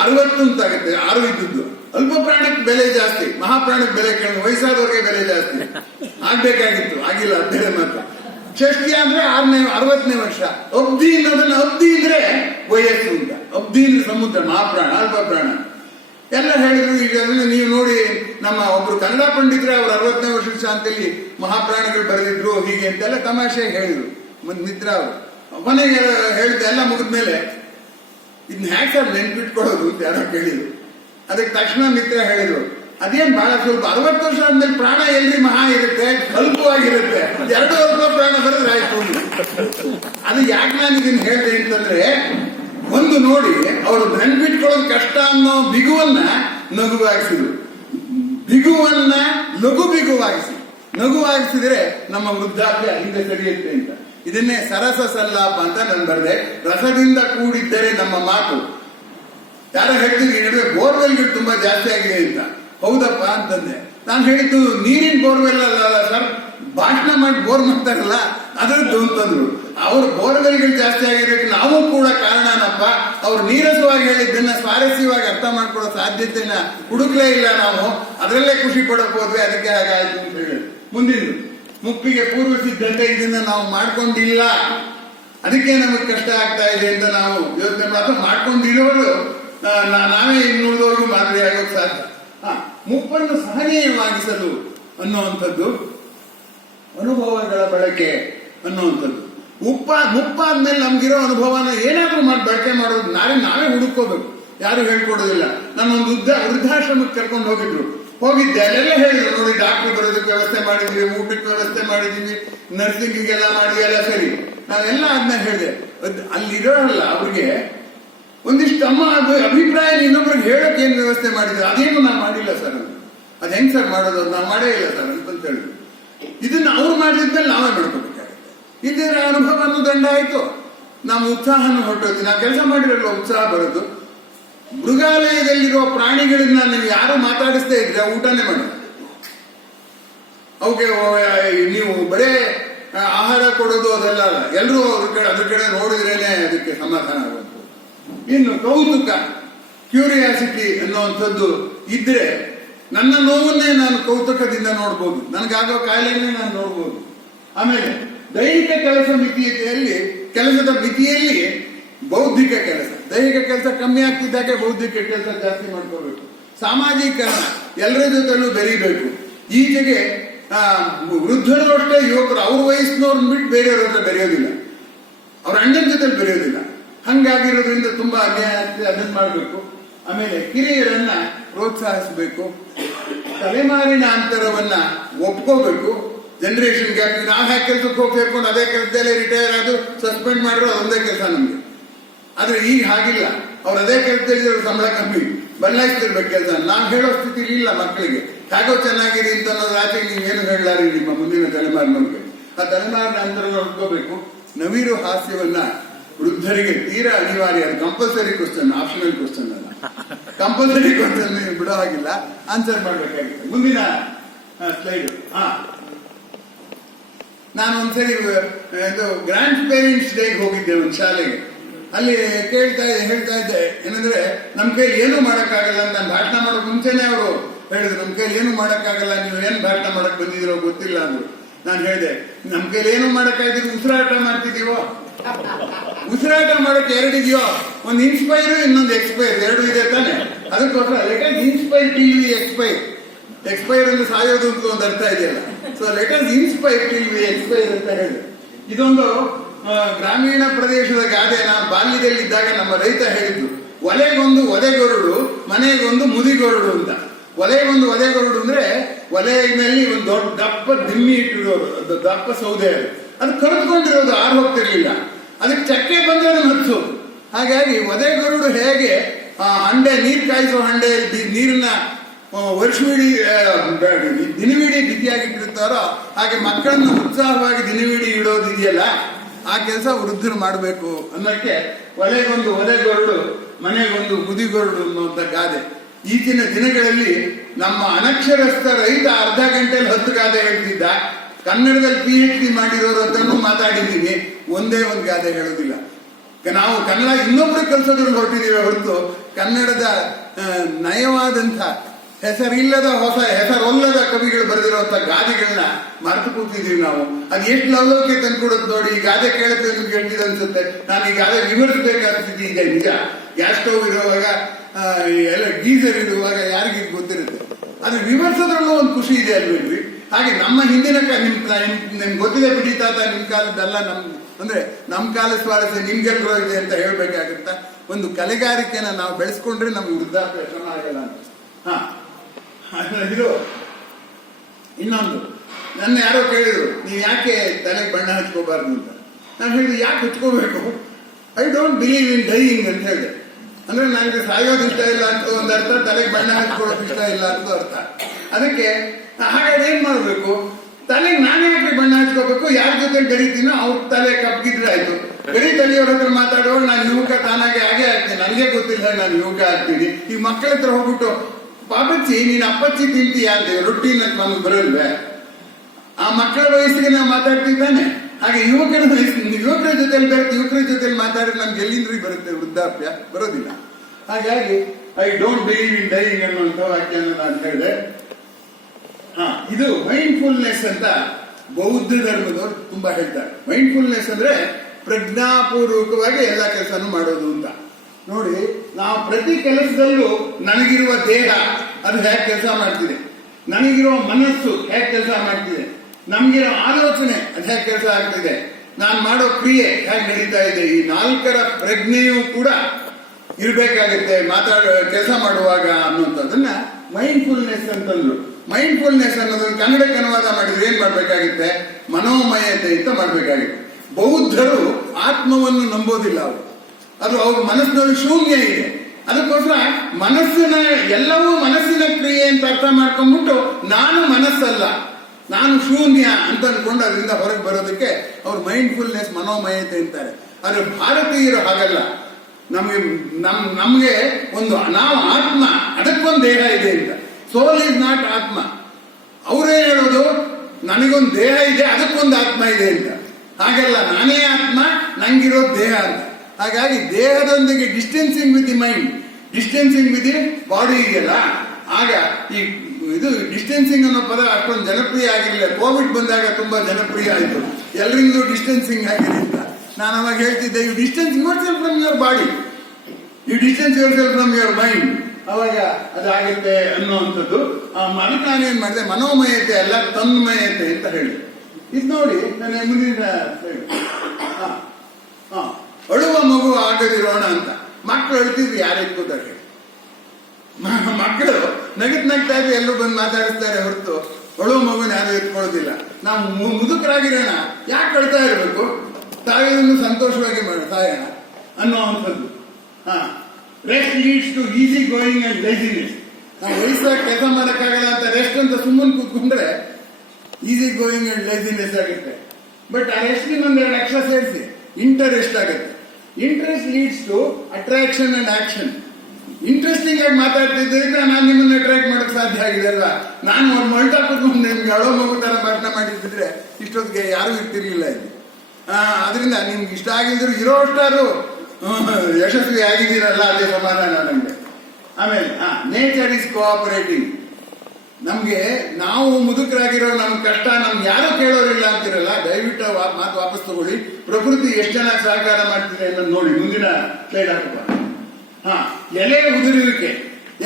60 ಅಂತ ಆಗುತ್ತೆ, 6 ಇದ್ದದ್ದು. ಅಲ್ಪ ಪ್ರಾಣಕ್ಕೆ ಬೆಲೆ ಜಾಸ್ತಿ, ಮಹಾಪ್ರಾಣಕ್ಕೆ ಬೆಲೆ ಕಡಿಮೆ, ವಯಸ್ಸಾದವ್ರಿಗೆ ಬೆಲೆ ಜಾಸ್ತಿ ಆಗ್ಬೇಕಾಗಿತ್ತು, ಆಗಿಲ್ಲ. ಅಧ್ಯಯನ ಮಾತ್ರ ಷಷ್ಠ್ಯ ಅಂದ್ರೆ 60ನೇ ವರ್ಷ. ಅಬ್ಧಿ ಅನ್ನೋದನ್ನ ಅಬ್ಧಿ ಅಂದ್ರೆ ವಯಸ್ಸು ಅಂತ. ಅಬ್ಧಿ ಅಂದ್ರೆ ಸಮುದ್ರ, ಮಹಾಪ್ರಾಣ, ಅಲ್ಪ ಪ್ರಾಣ ಎಲ್ಲ ಹೇಳಿದ್ರು. ಈಗ ನೀವು ನೋಡಿ, ನಮ್ಮ ಒಬ್ರು ಕನ್ನಡ ಪಂಡಿತರೆ ಅವ್ರ 60ನೇ ವರ್ಷದ ಶಾಂತಿಯಲ್ಲಿ ಮಹಾಪ್ರಾಣಗಳು ಬರೆದಿದ್ರು ಹೀಗೆ ಅಂತೆಲ್ಲ ತಮಾಷೆ ಹೇಳಿದ್ರು. ಮಿತ್ರ ಅವರು ಕೊನೆಗೆ ಹೇಳಿದ ಎಲ್ಲ ಮುಗಿದ್ಮೇಲೆ ಇದನ್ನ ಹ್ಯಾಕ್ ಸರ್ ನೆನ್ಪಿಟ್ಕೊಳ್ಳೋದು ಅಂತ ಯಾರೋ ಕೇಳಿದ್ರು. ಅದಕ್ಕೆ ತಕ್ಷಣ ಮಿತ್ರ ಹೇಳಿದ್ರು, ಅದೇನ್ ಬಹಳ ಸ್ವಲ್ಪ, 60 ವರ್ಷ ಆದ್ಮೇಲೆ ಪ್ರಾಣ ಎಲ್ರಿ ಮಹಾ ಇರುತ್ತೆ, ಅಲ್ಪವಾಗಿರುತ್ತೆ, 2 ಅಲ್ಪ ಪ್ರಾಣ ಬರೆದ್ರೆ ಆಯ್ತು. ಅದು ಯಾಕೆ ನಾನು ಇದನ್ನ ಹೇಳಿದೆ ಅಂತಂದ್ರೆ, ಒಂದು ನೋಡಿ ಅವರು ನೆನ್ಪಿಟ್ಕೊಳ್ಳೋದು ಕಷ್ಟ ಅನ್ನೋ ಬಿಗುವನ್ನ ನಗುವಾಗಿಸಿದ್ರು. ಬಿಗುವನ್ನ ಲಘು ಬಿಗುವಾಗಿಸಿ, ನಗುವಾಗಿಸಿದ್ರೆ ನಮ್ಮ ವೃದ್ಧಾಪ್ಯ ಹಿಂದೆ ಸರಿಯುತ್ತೆ ಅಂತ. ಇದನ್ನೇ ಸರಸ ಸಲ್ಲಾಪ ಅಂತ ನಾನು ಬರೆದೆ. ರಸದಿಂದ ಕೂಡಿದ್ದರೆ ನಮ್ಮ ಮಾತು. ಯಾರೋ ಹೇಳ್ತಿದ್ರು ಈ ನಡುವೆ ಬೋರ್ವೆಲ್ಗಳು ತುಂಬಾ ಜಾಸ್ತಿ ಆಗಿದೆ ಅಂತ. ಹೌದಪ್ಪ ಅಂತಂದೆ. ನಾನು ಹೇಳಿದ್ದು ನೀರಿನ ಬೋರ್ವೆಲ್ ಅಲ್ಲ ಸರ್, ಭಾಷಣ ಮಾಡಿ ಬೋರ್ ಮಾಡ್ತಾರಲ್ಲ ಅದರದ್ದು ಅಂತಂದ್ರು. ಅವ್ರು ಬೋರ್ವೆಲ್ಗಳು ಜಾಸ್ತಿ ಆಗಿರೋದಕ್ಕೆ ನಾವು ಕೂಡ ಕಾರಣನಪ್ಪ. ಅವ್ರು ನೀರಸವಾಗಿ ಹೇಳಿದ್ದನ್ನ ಸ್ವಾರಸ್ಯವಾಗಿ ಅರ್ಥ ಮಾಡ್ಕೊಳ್ಳೋ ಸಾಧ್ಯತೆನ ಹುಡುಕ್ಲೇ ಇಲ್ಲ ನಾವು, ಅದರಲ್ಲೇ ಖುಷಿ ಪಡಕ್ ಹೋದ್ವಿ, ಅದಕ್ಕೆ ಹಾಗಾಯ್ತು ಅಂತ ಹೇಳಿ. ಮುಂದಿನ ಮುಪ್ಪಿಗೆ ಪೂರ್ವಸಿದ್ದಂತೆ ಇದನ್ನ ನಾವು ಮಾಡ್ಕೊಂಡಿಲ್ಲ, ಅದಕ್ಕೆ ನಮಗೆ ಕಷ್ಟ ಆಗ್ತಾ ಇದೆ ಅಂತ ನಾವು ಯೋಚನೆ ಅಥವಾ ಮಾಡ್ಕೊಂಡಿರೋರು ನಾವೇ ಇನ್ನುಳಿದವ್ರಿಗೂ ಮಾದರಿ ಆಗೋಕ್ ಸಾಧ್ಯ. ಮುಪ್ಪನ್ನು ಸಹನೀಯವಾಗಿಸಲು ಅನ್ನುವಂಥದ್ದು, ಅನುಭವಗಳ ಬಳಕೆ ಅನ್ನುವಂಥದ್ದು. ಮುಪ್ಪಾದ್ಮೇಲೆ ನಮ್ಗಿರೋ ಅನುಭವನ ಏನಾದ್ರೂ ಮಾಡಿ ಬಳಕೆ ಮಾಡೋದು ನಾವೇ ಹುಡುಕೋಬೇಕು, ಯಾರು ಹೇಳ್ಕೊಡೋದಿಲ್ಲ. ನಾನೊಂದು ವೃದ್ಧಾಶ್ರಮಕ್ಕೆ ಕರ್ಕೊಂಡು ಹೋಗಿದ್ದೆ, ಅಲ್ಲೆಲ್ಲ ಹೇಳಿದ್ರು ನೋಡಿ, ಡಾಕ್ಟರ್ ಬರೋದಕ್ಕೆ ವ್ಯವಸ್ಥೆ ಮಾಡಿದ್ವಿ, ಊಟಕ್ಕೆ ವ್ಯವಸ್ಥೆ ಮಾಡಿದೀವಿ, ನರ್ಸಿಂಗಿಗೆಲ್ಲ ಮಾಡಿ ಎಲ್ಲ ಸರಿ. ನಾವೆಲ್ಲ ಆದ್ಮೇಲೆ ಹೇಳಿದೆ, ಅಲ್ಲಿರೋಲ್ಲ ಅವ್ರಿಗೆ ಒಂದಿಷ್ಟು ಅಭಿಪ್ರಾಯ ಇನ್ನೊಬ್ರಿಗೆ ಹೇಳಕ್ ಏನ್ ವ್ಯವಸ್ಥೆ ಮಾಡಿದ್ರೆ ಅದೇನು ನಾವು ಮಾಡಿಲ್ಲ ಸರ್. ಅದ್ ಹೆಂಗ್ ಸರ್ ಮಾಡೋದು, ನಾವು ಮಾಡೇ ಇಲ್ಲ ಸರ್ ಅಂತ ಹೇಳಿದ್ರು. ಇದನ್ನ ಅವ್ರು ಮಾಡಿದ್ಮೇಲೆ ನಾವೇ ಮಾಡ್ಕೋಬೇಕಾಗುತ್ತೆ. ಇದ್ರೆ ಅನುಭವನೂ ದಂಡ ಆಯ್ತು, ನಮ್ಮ ಉತ್ಸಾಹನೂ ಹೊರಟೋದು. ನಾವು ಕೆಲಸ ಮಾಡಿರಲ್ಲ ಉತ್ಸಾಹ ಬರೋದು. ಮೃಗಾಲಯದಲ್ಲಿರುವ ಪ್ರಾಣಿಗಳನ್ನ ನೀವು ಯಾರು ಮಾತಾಡಿಸ್ತಾ ಇದ್ರೆ ಊಟನೇ ಮಾಡಿ, ಅವಕ್ಕೆ ನೀವು ಬರೇ ಆಹಾರ ಕೊಡೋದು ಅದೆಲ್ಲ ಅಲ್ಲ, ಎಲ್ಲರೂ ಅದ್ರ ಕಡೆ ನೋಡಿದ್ರೇನೆ ಅದಕ್ಕೆ ಸಮಾಧಾನ ಆಗುತ್ತೆ. ಇನ್ನು ಕೌತುಕ, ಕ್ಯೂರಿಯಾಸಿಟಿ ಅನ್ನುವಂಥದ್ದು ಇದ್ರೆ ನನ್ನ ನೋವನ್ನೇ ನಾನು ಕೌತುಕದಿಂದ ನೋಡ್ಬೋದು, ನನಗಾಗೋ ಕಾಯಿಲೆನೇ ನಾನು ನೋಡ್ಬೋದು. ಆಮೇಲೆ ದೈಹಿಕ ಕೆಲಸದ ಮಿತಿಯಲ್ಲಿ ಬೌದ್ಧಿಕ ಕೆಲಸ, ದೈಹಿಕ ಕೆಲಸ ಕಮ್ಮಿ ಆಗ್ತಿದ್ದಾಗೆ ಬೌದ್ಧಿಕ ಕೆಲಸ ಜಾಸ್ತಿ ಮಾಡ್ಕೋಬೇಕು. ಸಾಮಾಜಿಕರಣ, ಎಲ್ಲರ ಜೊತೆಲೂ ಬೆರೀಬೇಕು. ಈಚೆಗೆ ವೃದ್ಧರು ಅಷ್ಟೇ ಯುವಕರು ಅವ್ರ ವಯಸ್ಸಿನವ್ರನ್ನ ಬಿಟ್ಟು ಬೇರೆಯವ್ರ ಹತ್ರ ಬೆರೆಯೋದಿಲ್ಲ, ಅವ್ರ ಅಣ್ಣನ ಜೊತೆ ಬೆರೆಯೋದಿಲ್ಲ. ಹಂಗಾಗಿರೋದ್ರಿಂದ ತುಂಬಾ ಅನ್ಯಾಯ ಆಗ್ತದೆ, ಅದನ್ನ ಮಾಡಬೇಕು. ಆಮೇಲೆ ಹಿರಿಯರನ್ನ ಪ್ರೋತ್ಸಾಹಿಸಬೇಕು. ತಲೆಮಾರಿನ ಅಂತರವನ್ನ ಒಪ್ಕೋಬೇಕು. ಜನರೇಷನ್ ಗ್ಯಾಪ್, ನಾವು ಹ್ಯಾಕ್ ಕೆಲ್ಸಕ್ಕೆ ಹೋಗಿ ಸೇರ್ಕೊಂಡು ಅದೇ ಕೆಲಸದಲ್ಲೇ ರಿಟೈರ್ ಆದು ಸಸ್ಪೆಂಡ್ ಮಾಡಿರೋ ಅದೊಂದೇ ಕೆಲಸ ನಮ್ಗೆ. ಆದ್ರೆ ಈಗ ಹಾಗಿಲ್ಲ, ಅವ್ರು ಅದೇ ಕೆಲಸದಲ್ಲಿ ಸಂಬಳ ಕಮ್ಮಿ, ಬದಲಾಯಿಸ್ತಿರ್ಬೇಕು ಕೆಲಸ. ನಾವು ಹೇಳೋ ಸ್ಥಿತಿ ಇಲ್ಲ ಮಕ್ಕಳಿಗೆ, ಹೇಗೋ ಚೆನ್ನಾಗಿರಿ ಅಂತ ಅನ್ನೋದು ಆಚೆಗೆ ನೀವೇನು ಹೇಳಲಾರಿ ನಿಮ್ಮ ಮುಂದಿನ ತಲೆಮಾರಿನವ್ರಿಗೆ. ಆ ತಲೆಮಾರಿನ ಅಂತರವನ್ನು ಒಪ್ಕೋಬೇಕು. ನವಿರು ಹಾಸ್ಯವನ್ನ ವೃದ್ಧರಿಗೆ ತೀರಾ ಅನಿವಾರ್ಯ. ಅದು ಕಂಪಲ್ಸರಿ ಕ್ವಶನ್, ಆಪ್ಷನಲ್ ಕ್ವಶನ್ ಅಲ್ಲ, ಕಂಪಲ್ಸರಿ ಕ್ವಶನ್ ಬಿಡೋ ಹಾಗಿಲ್ಲ, ಆನ್ಸರ್ ಮಾಡ್ಬೇಕಾಗಿತ್ತು. ಮುಂದಿನ ಸ್ಲೈಡ್. ನಾನು ಒಂದ್ಸರಿ ಗ್ರ್ಯಾಂಡ್ ಪೇರೆಂಟ್ಸ್ ಡೇಗೆ ಹೋಗಿದ್ದೆ ಒಂದು ಶಾಲೆಗೆ. ಅಲ್ಲಿ ಹೇಳ್ತಾ ಇದ್ದೆ ಏನಂದ್ರೆ, ನಮ್ ಕೈಲಿ ಏನೂ ಮಾಡಕ್ಕಾಗಲ್ಲ ಅಂತ. ನಾನು ಭಾಷಣ ಮಾಡೋಕ್ ಮುಂಚೆನೆ ಅವರು ಹೇಳಿದ್ರು, ನಮ್ ಕೈಲಿ ಏನು ಮಾಡಕ್ಕಾಗಲ್ಲ, ನೀವು ಏನ್ ಭಾಷಣ ಮಾಡಕ್ ಬಂದಿದಿರೋ ಗೊತ್ತಿಲ್ಲ ಅಂದ್ರು. ನಾನು ಹೇಳಿದೆ, ನಮ್ ಕೈಲಿ ಏನು ಮಾಡಕ್ಕಾಗಿದ್ರು ಉಸಿರಾಟ ಮಾಡ್ತಿದೀವೋ. ಉಸಿರಾಟ ಮಾಡಕ್ ಎರಡಿದೆಯೋ, ಒಂದು ಇನ್ಸ್ಪೈರ್ ಇನ್ನೊಂದು ಎಕ್ಸ್ಪೈರ್, ಎರಡು ಇದೆ ತಾನೆ. ಅದಕ್ಕೋಸ್ಕರ let's inspire till we expire. Expire ಅಂದ್ರೆ ಸಾಯೋದು ಅಂತ ಒಂದು ಅರ್ಥ ಇದೆಯಲ್ಲ. So let's inspire till we expire ಅಂತ ಹೇಳಿ. ಇದೊಂದು ಗ್ರಾಮೀಣ ಪ್ರದೇಶದ ಗಾದೆ. ನಾನು ಬಾಲ್ಯದಲ್ಲಿದ್ದಾಗ ನಮ್ಮ ರೈತ ಹೇಳಿದ್ದು, ಒಲೆಗೊಂದು ಒದೆಗೊರಡು, ಮನೆಗೊಂದು ಮುದಿಗೊರಡು ಅಂತ. ಒಲೆಗೊಂದು ಒದೆಗೊರಡು ಅಂದ್ರೆ ಒಲೆ ಮೇಲೆ ಒಂದು ದೊಡ್ಡ ದಪ್ಪ ದಿಮ್ಮಿ ಇಟ್ಟಿರೋರು, ಅದು ದಪ್ಪ ಸೌದೆ, ಅದು ಕರೆದುಕೊಂಡಿರೋದು, ಆರು ಹೋಗ್ತಿರ್ಲಿಲ್ಲ. ಅದಕ್ಕೆ ಚಕ್ಕೆ ಬಂದ್ರೆ ಅದನ್ನು ಹಚ್ಚೋದು. ಹಾಗಾಗಿ ಒದೆಗೊರಡು ಹೇಗೆ ಹಂಡೆ, ನೀರು ಕಾಯಿಸೋ ಹಂಡೆ ನೀರನ್ನ ವರ್ಷವಿಡೀ ದಿನವಿಡೀ ಬಿಸಿಯಾಗಿಟ್ಟಿರ್ತಾರೋ, ಹಾಗೆ ಮಕ್ಕಳನ್ನು ಉತ್ಸಾಹವಾಗಿ ದಿನವಿಡೀ ಇಡೋದಿದೆಯಲ್ಲ, ಆ ಕೆಲಸ ವೃದ್ಧರು ಮಾಡಬೇಕು ಅನ್ನೋಕ್ಕೆ ಒಲೆಗೊಂದು ಒದೆಗೊರಡು, ಮನೆಗೊಂದು ಮುದಿಗೊರಡು ಅನ್ನುವಂಥ ಗಾದೆ. ಈಗಿನ ದಿನಗಳಲ್ಲಿ ನಮ್ಮ ಅನಕ್ಷರಸ್ಥ ರೈತ ಅರ್ಧ ಗಂಟೆಯಲ್ಲಿ 10 ಗಾದೆ ಹೇಳ್ತಿದ್ದ. ಕನ್ನಡದಲ್ಲಿ PhD ಮಾಡಿರೋರು ಅಂತನೂ ಮಾತಾಡಿದ್ದೀನಿ, ಒಂದೇ ಒಂದು ಗಾದೆ ಹೇಳೋದಿಲ್ಲ. ನಾವು ಕನ್ನಡ ಇನ್ನೊಬ್ರು ಕಲಿಸೋದ್ರಲ್ಲಿ ಹೊರಟಿದ್ದೀವಿ ಹೊರತು ಕನ್ನಡದ ನಯವಾದಂಥ ಹೆಸರಿಲ್ಲದ ಹೆಸರೊಲ್ಲದ ಕವಿಗಳು ಬರೆದಿರುವಂತ ಗಾದೆಗಳನ್ನ ಮರೆತು ಕೂತಿದೀವಿ ನಾವು. ಅದು ಎಷ್ಟು ಲವಲೋಕೆ ತಂದ್ಕೊಡುತ್ತೆ ನೋಡಿ. ಈ ಗಾದೆ ಕೇಳಿದ್ರೆ ನಿಮ್ಗೆ ಹೇಳ್ತಿದೆ ಅನ್ಸುತ್ತೆ. ನಾನು ಈ ಗಾದೆ ವಿವರಿಸಬೇಕಾದ ಸ್ಥಿತಿ ಇದೆ. ನಿಜ, ಗ್ಯಾಸ್ ಸ್ಟವ್ ಇರುವಾಗ, ಎಲ್ಲ ಗೀಸರ್ ಇರುವಾಗ ಯಾರಿಗೆ ಗೊತ್ತಿರುತ್ತೆ. ಅದು ವಿವರಿಸೋದ್ರಲ್ಲೂ ಒಂದು ಖುಷಿ ಇದೆ ಅಲ್ವೇನ್ರಿ. ಹಾಗೆ ನಮ್ಮ ಹಿಂದಿನ ನಿಮ್ಗೆ ಗೊತ್ತಿದೆ ಬಿಡಿ ತಾತ, ನಿಮ್ ಕಾಲದ್ದಲ್ಲ, ಅಂದ್ರೆ ನಮ್ ಕಾಲ ಸ್ವಾರಸ್ಯ ನಿಮ್ಗೆಲ್ರೋ ಇದೆ ಅಂತ ಹೇಳ್ಬೇಕಾಗುತ್ತಾ. ಒಂದು ಕಲೆಗಾರಿಕೆನ ನಾವು ಬೆಳೆಸ್ಕೊಂಡ್ರೆ ನಮ್ಗೆ ವೃದ್ಧಾಪ್ಯ ಶ್ರಮ ಆಗಲ್ಲ ಅಂತ. ಇದು ಇನ್ನೊಂದು, ನನ್ನ ಯಾರೋ ಕೇಳಿದ್ರು, ನೀವು ಯಾಕೆ ತಲೆಗೆ ಬಣ್ಣ ಹಚ್ಕೋಬಾರ್ದು ಅಂತ. ನಾನು ಹೇಳಿದೆ, ಯಾಕೆ ಹಚ್ಕೋಬೇಕು? I don't believe in dying ಅಂತ ಹೇಳಿದೆ. ಅಂದ್ರೆ ನನಗೆ ಸಾಯೋದು ಇಷ್ಟ ಇಲ್ಲ ಅಂತ ಒಂದು ಅರ್ಥ, ತಲೆಗೆ ಬಣ್ಣ ಹಚ್ಕೊಳ್ಳೋದು ಇಷ್ಟ ಇಲ್ಲ ಅಂತ ಅರ್ಥ. ಅದಕ್ಕೆ ಹಾಗಾದ್ರೆ ಏನ್ ಮಾಡ್ಬೇಕು? ತಲೆಗೆ ನಾನೇ ಯಾಕೆ ಬಣ್ಣ ಹಚ್ಕೋಬೇಕು? ಯಾರ ಜೊತೆ ಗರಿತೀನೋ ಅವ್ರ ತಲೆ ಕಪ್ಪಗಿದ್ರೆ ಆಯ್ತು. ಗರಿ ತಲೆಯವ್ರ ಹತ್ರ ಮಾತಾಡೋರು ನಾನು ಯುವಕ ತಾನಾಗೆ ಹಾಗೆ ಆಗ್ತೀನಿ, ನನಗೆ ಗೊತ್ತಿಲ್ಲ ನಾನು ಯುವಕ ಆಗ್ತೀನಿ. ಈ ಮಕ್ಕಳ ಹತ್ರ ಹೋಗ್ಬಿಟ್ಟು ಪಾಪಚ್ಚಿ ನೀನು ಅಪ್ಪಚ್ಚಿ ತಿಂತೀಯ ಅಂತೇವೆ, ರೊಟ್ಟಿನ ನಮ್ಗೆ ಬರೋಲ್ವೇ? ಆ ಮಕ್ಕಳ ವಯಸ್ಸಿಗೆ ನಾವು ಮಾತಾಡ್ತಿದ್ದಾನೆ. ಹಾಗೆ ಯುವಕರ ಜೊತೆಲಿ ಬರುತ್ತೆ, ಯುವಕರ ಜೊತೆಲಿ ಮಾತಾಡಿದ್ರೆ ನಮ್ಗೆ ಎಲ್ಲಿಂದ್ರಿಗೆ ಬರುತ್ತೆ ವೃದ್ಧಾಪ್ಯ? ಬರೋದಿಲ್ಲ. ಹಾಗಾಗಿ I don't believe in dying ಅನ್ನುವಂಥ ವಾಕ್ಯನ ನಾನು ಹೇಳಿದೆ. ಇದು ಮೈಂಡ್ಫುಲ್ನೆಸ್ ಅಂತ ಬೌದ್ಧ ಧರ್ಮದವರು ತುಂಬಾ ಹೇಳ್ತಾರೆ. ಮೈಂಡ್ಫುಲ್ನೆಸ್ ಅಂದ್ರೆ ಪ್ರಜ್ಞಾಪೂರ್ವಕವಾಗಿ ಎಲ್ಲ ಕೆಲಸನೂ ಮಾಡೋದು ಅಂತ. ನೋಡಿ, ನಾವು ಪ್ರತಿ ಕೆಲಸದಲ್ಲೂ ನನಗಿರುವ ದೇಹ ಅದು ಹೇಗೆ ಕೆಲಸ ಮಾಡ್ತಿದೆ, ನನಗಿರುವ ಮನಸ್ಸು ಹೇಗೆ ಕೆಲಸ ಮಾಡ್ತಿದೆ, ನಮ್ಗಿರೋ ಆಲೋಚನೆ ಅದು ಹೇಗೆ ಕೆಲಸ ಆಗ್ತಿದೆ, ನಾನು ಮಾಡೋ ಕ್ರಿಯೆ ಹೇಗೆ ನಡೀತಾ ಇದೆ, ಈ ನಾಲ್ಕರ ಪ್ರಜ್ಞೆಯೂ ಕೂಡ ಇರ್ಬೇಕಾಗುತ್ತೆ ಕೆಲಸ ಮಾಡುವಾಗ ಅನ್ನುವಂಥದ್ದನ್ನ ಮೈಂಡ್ಫುಲ್ನೆಸ್ ಅಂತಂದ್ರು. ಮೈಂಡ್ಫುಲ್ನೆಸ್ ಅನ್ನೋದನ್ನ ಕನ್ನಡಕ್ಕೆ ಅನುವಾದ ಮಾಡಿದ್ರೆ ಏನ್ ಮಾಡ್ಬೇಕಾಗುತ್ತೆ? ಮನೋಮಯತೆ ಅಂತ ಮಾಡ್ಬೇಕಾಗುತ್ತೆ. ಬೌದ್ಧರು ಆತ್ಮವನ್ನು ನಂಬೋದಿಲ್ಲ. ಅದು ಅವ್ರ ಮನಸ್ಸಿನಲ್ಲಿ ಶೂನ್ಯ ಇದೆ. ಅದಕ್ಕೋಸ್ಕರ ಎಲ್ಲವೂ ಮನಸ್ಸಿನ ಕ್ರಿಯೆ ಅಂತ ಅರ್ಥ ಮಾಡ್ಕೊಂಡ್ಬಿಟ್ಟು ನಾನು ಮನಸ್ಸಲ್ಲ, ನಾನು ಶೂನ್ಯ ಅಂತ ಅನ್ಕೊಂಡು ಅದರಿಂದ ಹೊರಗೆ ಬರೋದಕ್ಕೆ ಅವ್ರು ಮೈಂಡ್ಫುಲ್ನೆಸ್, ಮನೋಮಯತೆ ಅಂತಾರೆ. ಆದ್ರೆ ಭಾರತೀಯರು ಹಾಗಲ್ಲ. ನಮ್ಗೆ ನಾವು ಆತ್ಮ, ಅದಕ್ಕೊಂದು ದೇಹ ಇದೆ ಅಂತ. ಸೋಲ್ ಇಸ್ ನಾಟ್ ಆತ್ಮ. ಅವರೇ ಹೇಳೋದು ನನಗೊಂದು ದೇಹ ಇದೆ, ಅದಕ್ಕೊಂದು ಆತ್ಮ ಇದೆ ಅಂತ. ಹಾಗಲ್ಲ, ನಾನೇ ಆತ್ಮ, ನಂಗಿರೋ ದೇಹ ಅಂತ. ಹಾಗಾಗಿ ದೇಹದೊಂದಿಗೆ distancing with the mind, distancing with the body ಇದೆಯಲ್ಲ, ಆಗ ಇದು ಡಿಸ್ಟೆನ್ಸಿಂಗ್ ಅನ್ನೋ ಪದ ಅಷ್ಟೊಂದು ಜನಪ್ರಿಯ ಆಗಿರಲಿಲ್ಲ. ಕೋವಿಡ್ ಬಂದಾಗ ತುಂಬಾ ಜನಪ್ರಿಯ ಆಯಿತು, ಎಲ್ಲರಿಂದಲೂ ಡಿಸ್ಟೆನ್ಸಿಂಗ್ ಆಗಿದೆ ಅಂತ. ನಾನು ಅವಾಗ ಹೇಳ್ತಿದ್ದೆ, you distance yourself from your body, you distance yourself from your mind, ಅವಾಗ ಅದಾಗುತ್ತೆ ಅನ್ನುವಂಥದ್ದು. ಅದಕ್ಕೆ ನಾನೇನ್ ಮಾಡಿದೆ, ಮನೋಮಯತೆ ಅಲ್ಲ ತನ್ಮಯತೆ ಅಂತ ಹೇಳಿ. ಇದು ನೋಡಿ, ನನ್ನ ಮುಂದಿನ ಅಳುವ ಮಗು ಆಗದಿರೋಣ ಅಂತ. ಮಕ್ಕಳು ಅಳ್ತಿದ್ರು, ಯಾರು ಎತ್ಕೋತಾರೆ? ಮಕ್ಕಳು ನಗ್ತಾ ಇದ್ರೆ ಎಲ್ಲರೂ ಬಂದು ಮಾತಾಡಿಸ್ತಾರೆ ಹೊರತು ಅಳುವ ಮಗುನ ಯಾರು ಎತ್ಕೊಳ್ಳೋದಿಲ್ಲ. ನಾವು ಮುದುಕರಾಗಿರೋಣ, ಯಾಕೆ ಅಳ್ತಾ ಇರಬೇಕು? ತಾಯಿಯನ್ನು ಸಂತೋಷವಾಗಿ ಸಾಯೋಣ ಅನ್ನೋವಂಥದ್ದು. Rest leads to easy going and laziness. ನಾವು ವಯಸ್ಸಾಗಿ ಕೆಲಸ ಮಾಡೋಕ್ಕಾಗಲ್ಲ ಅಂತ ರೆಸ್ಟ್ ಅಂತ ಸುಮ್ಮನೆ ಕೂತ್ಕೊಂಡ್ರೆ ಈಸಿ ಗೋಯಿಂಗ್ ಅಂಡ್ ಲೇಜಿನೆಸ್ ಆಗುತ್ತೆ. ಬಟ್ ಆ ರೆಸ್ಟಿನ ಒಂದೆರಡು ಅಕ್ಷರ ಸೇರಿಸಿ ಇಂಟರೆಸ್ಟ್ ಆಗುತ್ತೆ. Interest leads to attraction and action. Interesting ಆಗಿ ಮಾತಾಡ್ತಿದ್ದರಿಂದ ನಾನು ನಿಮ್ಮನ್ನ ಅಟ್ರಾಕ್ಟ್ ಮಾಡೋಕೆ ಸಾಧ್ಯ ಆಗಿದೆ ಅಲ್ವಾ? ನಾನು ಅವ್ರು ಮಲ್ಟಾ ಕೂತ್ಕೊಂಡು ನಿಮ್ಗೆ ಅಳೋ ಮಗು ತರ ಭಾಷಣ ಮಾಡಿದ್ರೆ ಇಷ್ಟೊತ್ತಿಗೆ ಯಾರು ಇರ್ತಿರ್ಲಿಲ್ಲ ಇಲ್ಲಿ. ಅದರಿಂದ ನಿಮ್ಗೆ ಇಷ್ಟ ಆಗಿದ್ರು ಇರೋ ಅಷ್ಟಾರು ಯಶಸ್ವಿ ಆಗಿದ್ದೀರಲ್ಲ, ಅದೇ ಸಮಾಧಾನ ನಮ್ಗೆ. ಆಮೇಲೆ ನೇಚರ್ ಇಸ್ ಕೋಆಪರೇಟಿಂಗ್. ನಮ್ಗೆ ನಾವು ಮುದುಕರಾಗಿರೋ ನಮ್ ಕಷ್ಟ ನಮ್ಗೆ ಯಾರು ಕೇಳೋರಿಲ್ಲ ಅಂತಿರಲ್ಲ, ದಯವಿಟ್ಟು ಮಾತು ವಾಪಸ್ ತಗೊಳ್ಳಿ. ಪ್ರಕೃತಿ ಎಷ್ಟು ಚೆನ್ನಾಗಿ ಸಹಕಾರ ಮಾಡ್ತಿದೆ ಅನ್ನೋದು ನೋಡಿ. ಮುಂದಿನ ಸ್ಲೈಡ್ ಹಾಕುವ. ಎಲೆ ಉದುರುವಿಕೆ.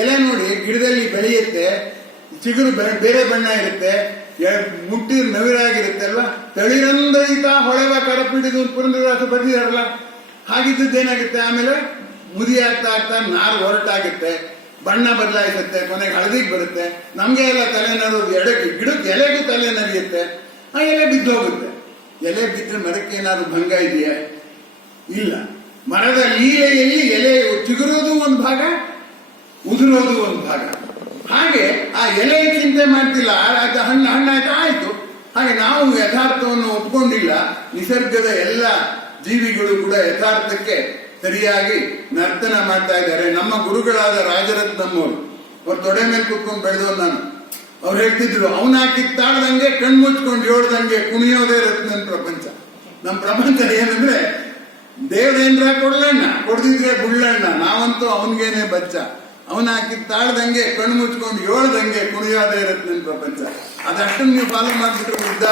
ಎಲೆ ನೋಡಿ, ಗಿಡದಲ್ಲಿ ಬೆಳೆಯುತ್ತೆ, ಚಿಗುರು ಬೇರೆ ಬಣ್ಣ ಇರುತ್ತೆ, ಮುಟ್ಟಿದ ನವಿರಾಗಿರುತ್ತೆ ಅಲ್ವಾ? ತಳಿರಂದೈತ ಹೊಳೆವ ಕರಪಿಡಿದು ಪುರಂದರದಾಸ ಬರ್ದಿದಾರಲ್ಲ, ಹಾಗಿದ್ದೇನಾಗುತ್ತೆ? ಆಮೇಲೆ ಮುದಿ ಆಗ್ತಾ ಆಗ್ತಾ ನಾರು ಹೊರಟಾಗುತ್ತೆ, ಬಣ್ಣ ಬದಲಾಯಿಸುತ್ತೆ, ಕೊನೆಗೆ ಹಳದಿಗೆ ಬರುತ್ತೆ. ನಮ್ಗೆ ಎಲ್ಲ ತಲೆನೋವು, ಗಿಡಕ್ಕೆ ಎಲೆಗೂ ತಲೆ ನರಿಯುತ್ತೆ, ಆ ಎಲೆ ಬಿದ್ದು ಹೋಗುತ್ತೆ. ಎಲೆ ಬಿದ್ದರೆ ಮರಕ್ಕೆ ಏನಾದ್ರು ಭಂಗ ಇದೆಯಾ? ಇಲ್ಲ. ಮರದ ಲೀಲೆಯಲ್ಲಿ ಎಲೆ ಚಿಗುರೋದು ಒಂದು ಭಾಗ, ಉದುರೋದು ಒಂದು ಭಾಗ. ಹಾಗೆ ಆ ಎಲೆ ಚಿಂತೆ ಮಾಡ್ತಿಲ್ಲ, ಹಣ್ಣಾಯ್ತು ಆಯ್ತು. ಹಾಗೆ ನಾವು ಯಥಾರ್ಥವನ್ನು ಒಪ್ಕೊಂಡಿಲ್ಲ. ನಿಸರ್ಗದ ಎಲ್ಲ ಜೀವಿಗಳು ಕೂಡ ಯಥಾರ್ಥಕ್ಕೆ ಸರಿಯಾಗಿ ನರ್ತನ ಮಾಡ್ತಾ ಇದ್ದಾರೆ. ನಮ್ಮ ಗುರುಗಳಾದ ರಾಜರತ್ನಮ್ಮವರು, ಅವ್ರ ತೊಡೆ ಮೇಲೆ ಕುತ್ಕೊಂಡು ಬೆಳೆದವ್ ನಾನು. ಅವ್ರು ಹೇಳ್ತಿದ್ರು, ಅವನ ಕಿತ್ತಾಡ್ದಂಗೆ ಕಣ್ಮುಚ್ಕೊಂಡು ಹೇಳ್ದಂಗೆ ಕುಣಿಯೋದೇ ರತ್ನನ್ ಪ್ರಪಂಚ. ನಮ್ಮ ಪ್ರಪಂಚ ಏನಂದ್ರೆ ದೇವರೇಂದ್ರ ಕೊಡ್ಲಣ್ಣ, ಕೊಡ್ದಿದ್ರೆ ಬುಳ್ಳಣ್ಣ, ನಾವಂತೂ ಅವನ್ಗೇನೆ ಬಚ್ಚ. ಅವನ ಕಿತ್ತಾಡ್ದಂಗೆ ಕಣ್ಣು ಮುಚ್ಕೊಂಡು ಹೇಳ್ದಂಗೆ ಕುಣಿಯೋದೇ ರತ್ನನ್ ಪ್ರಪಂಚ. ಅದಷ್ಟನ್ನು ನೀವು ಫಾಲೋ ಮಾಡ್ಬಿಟ್ರೆ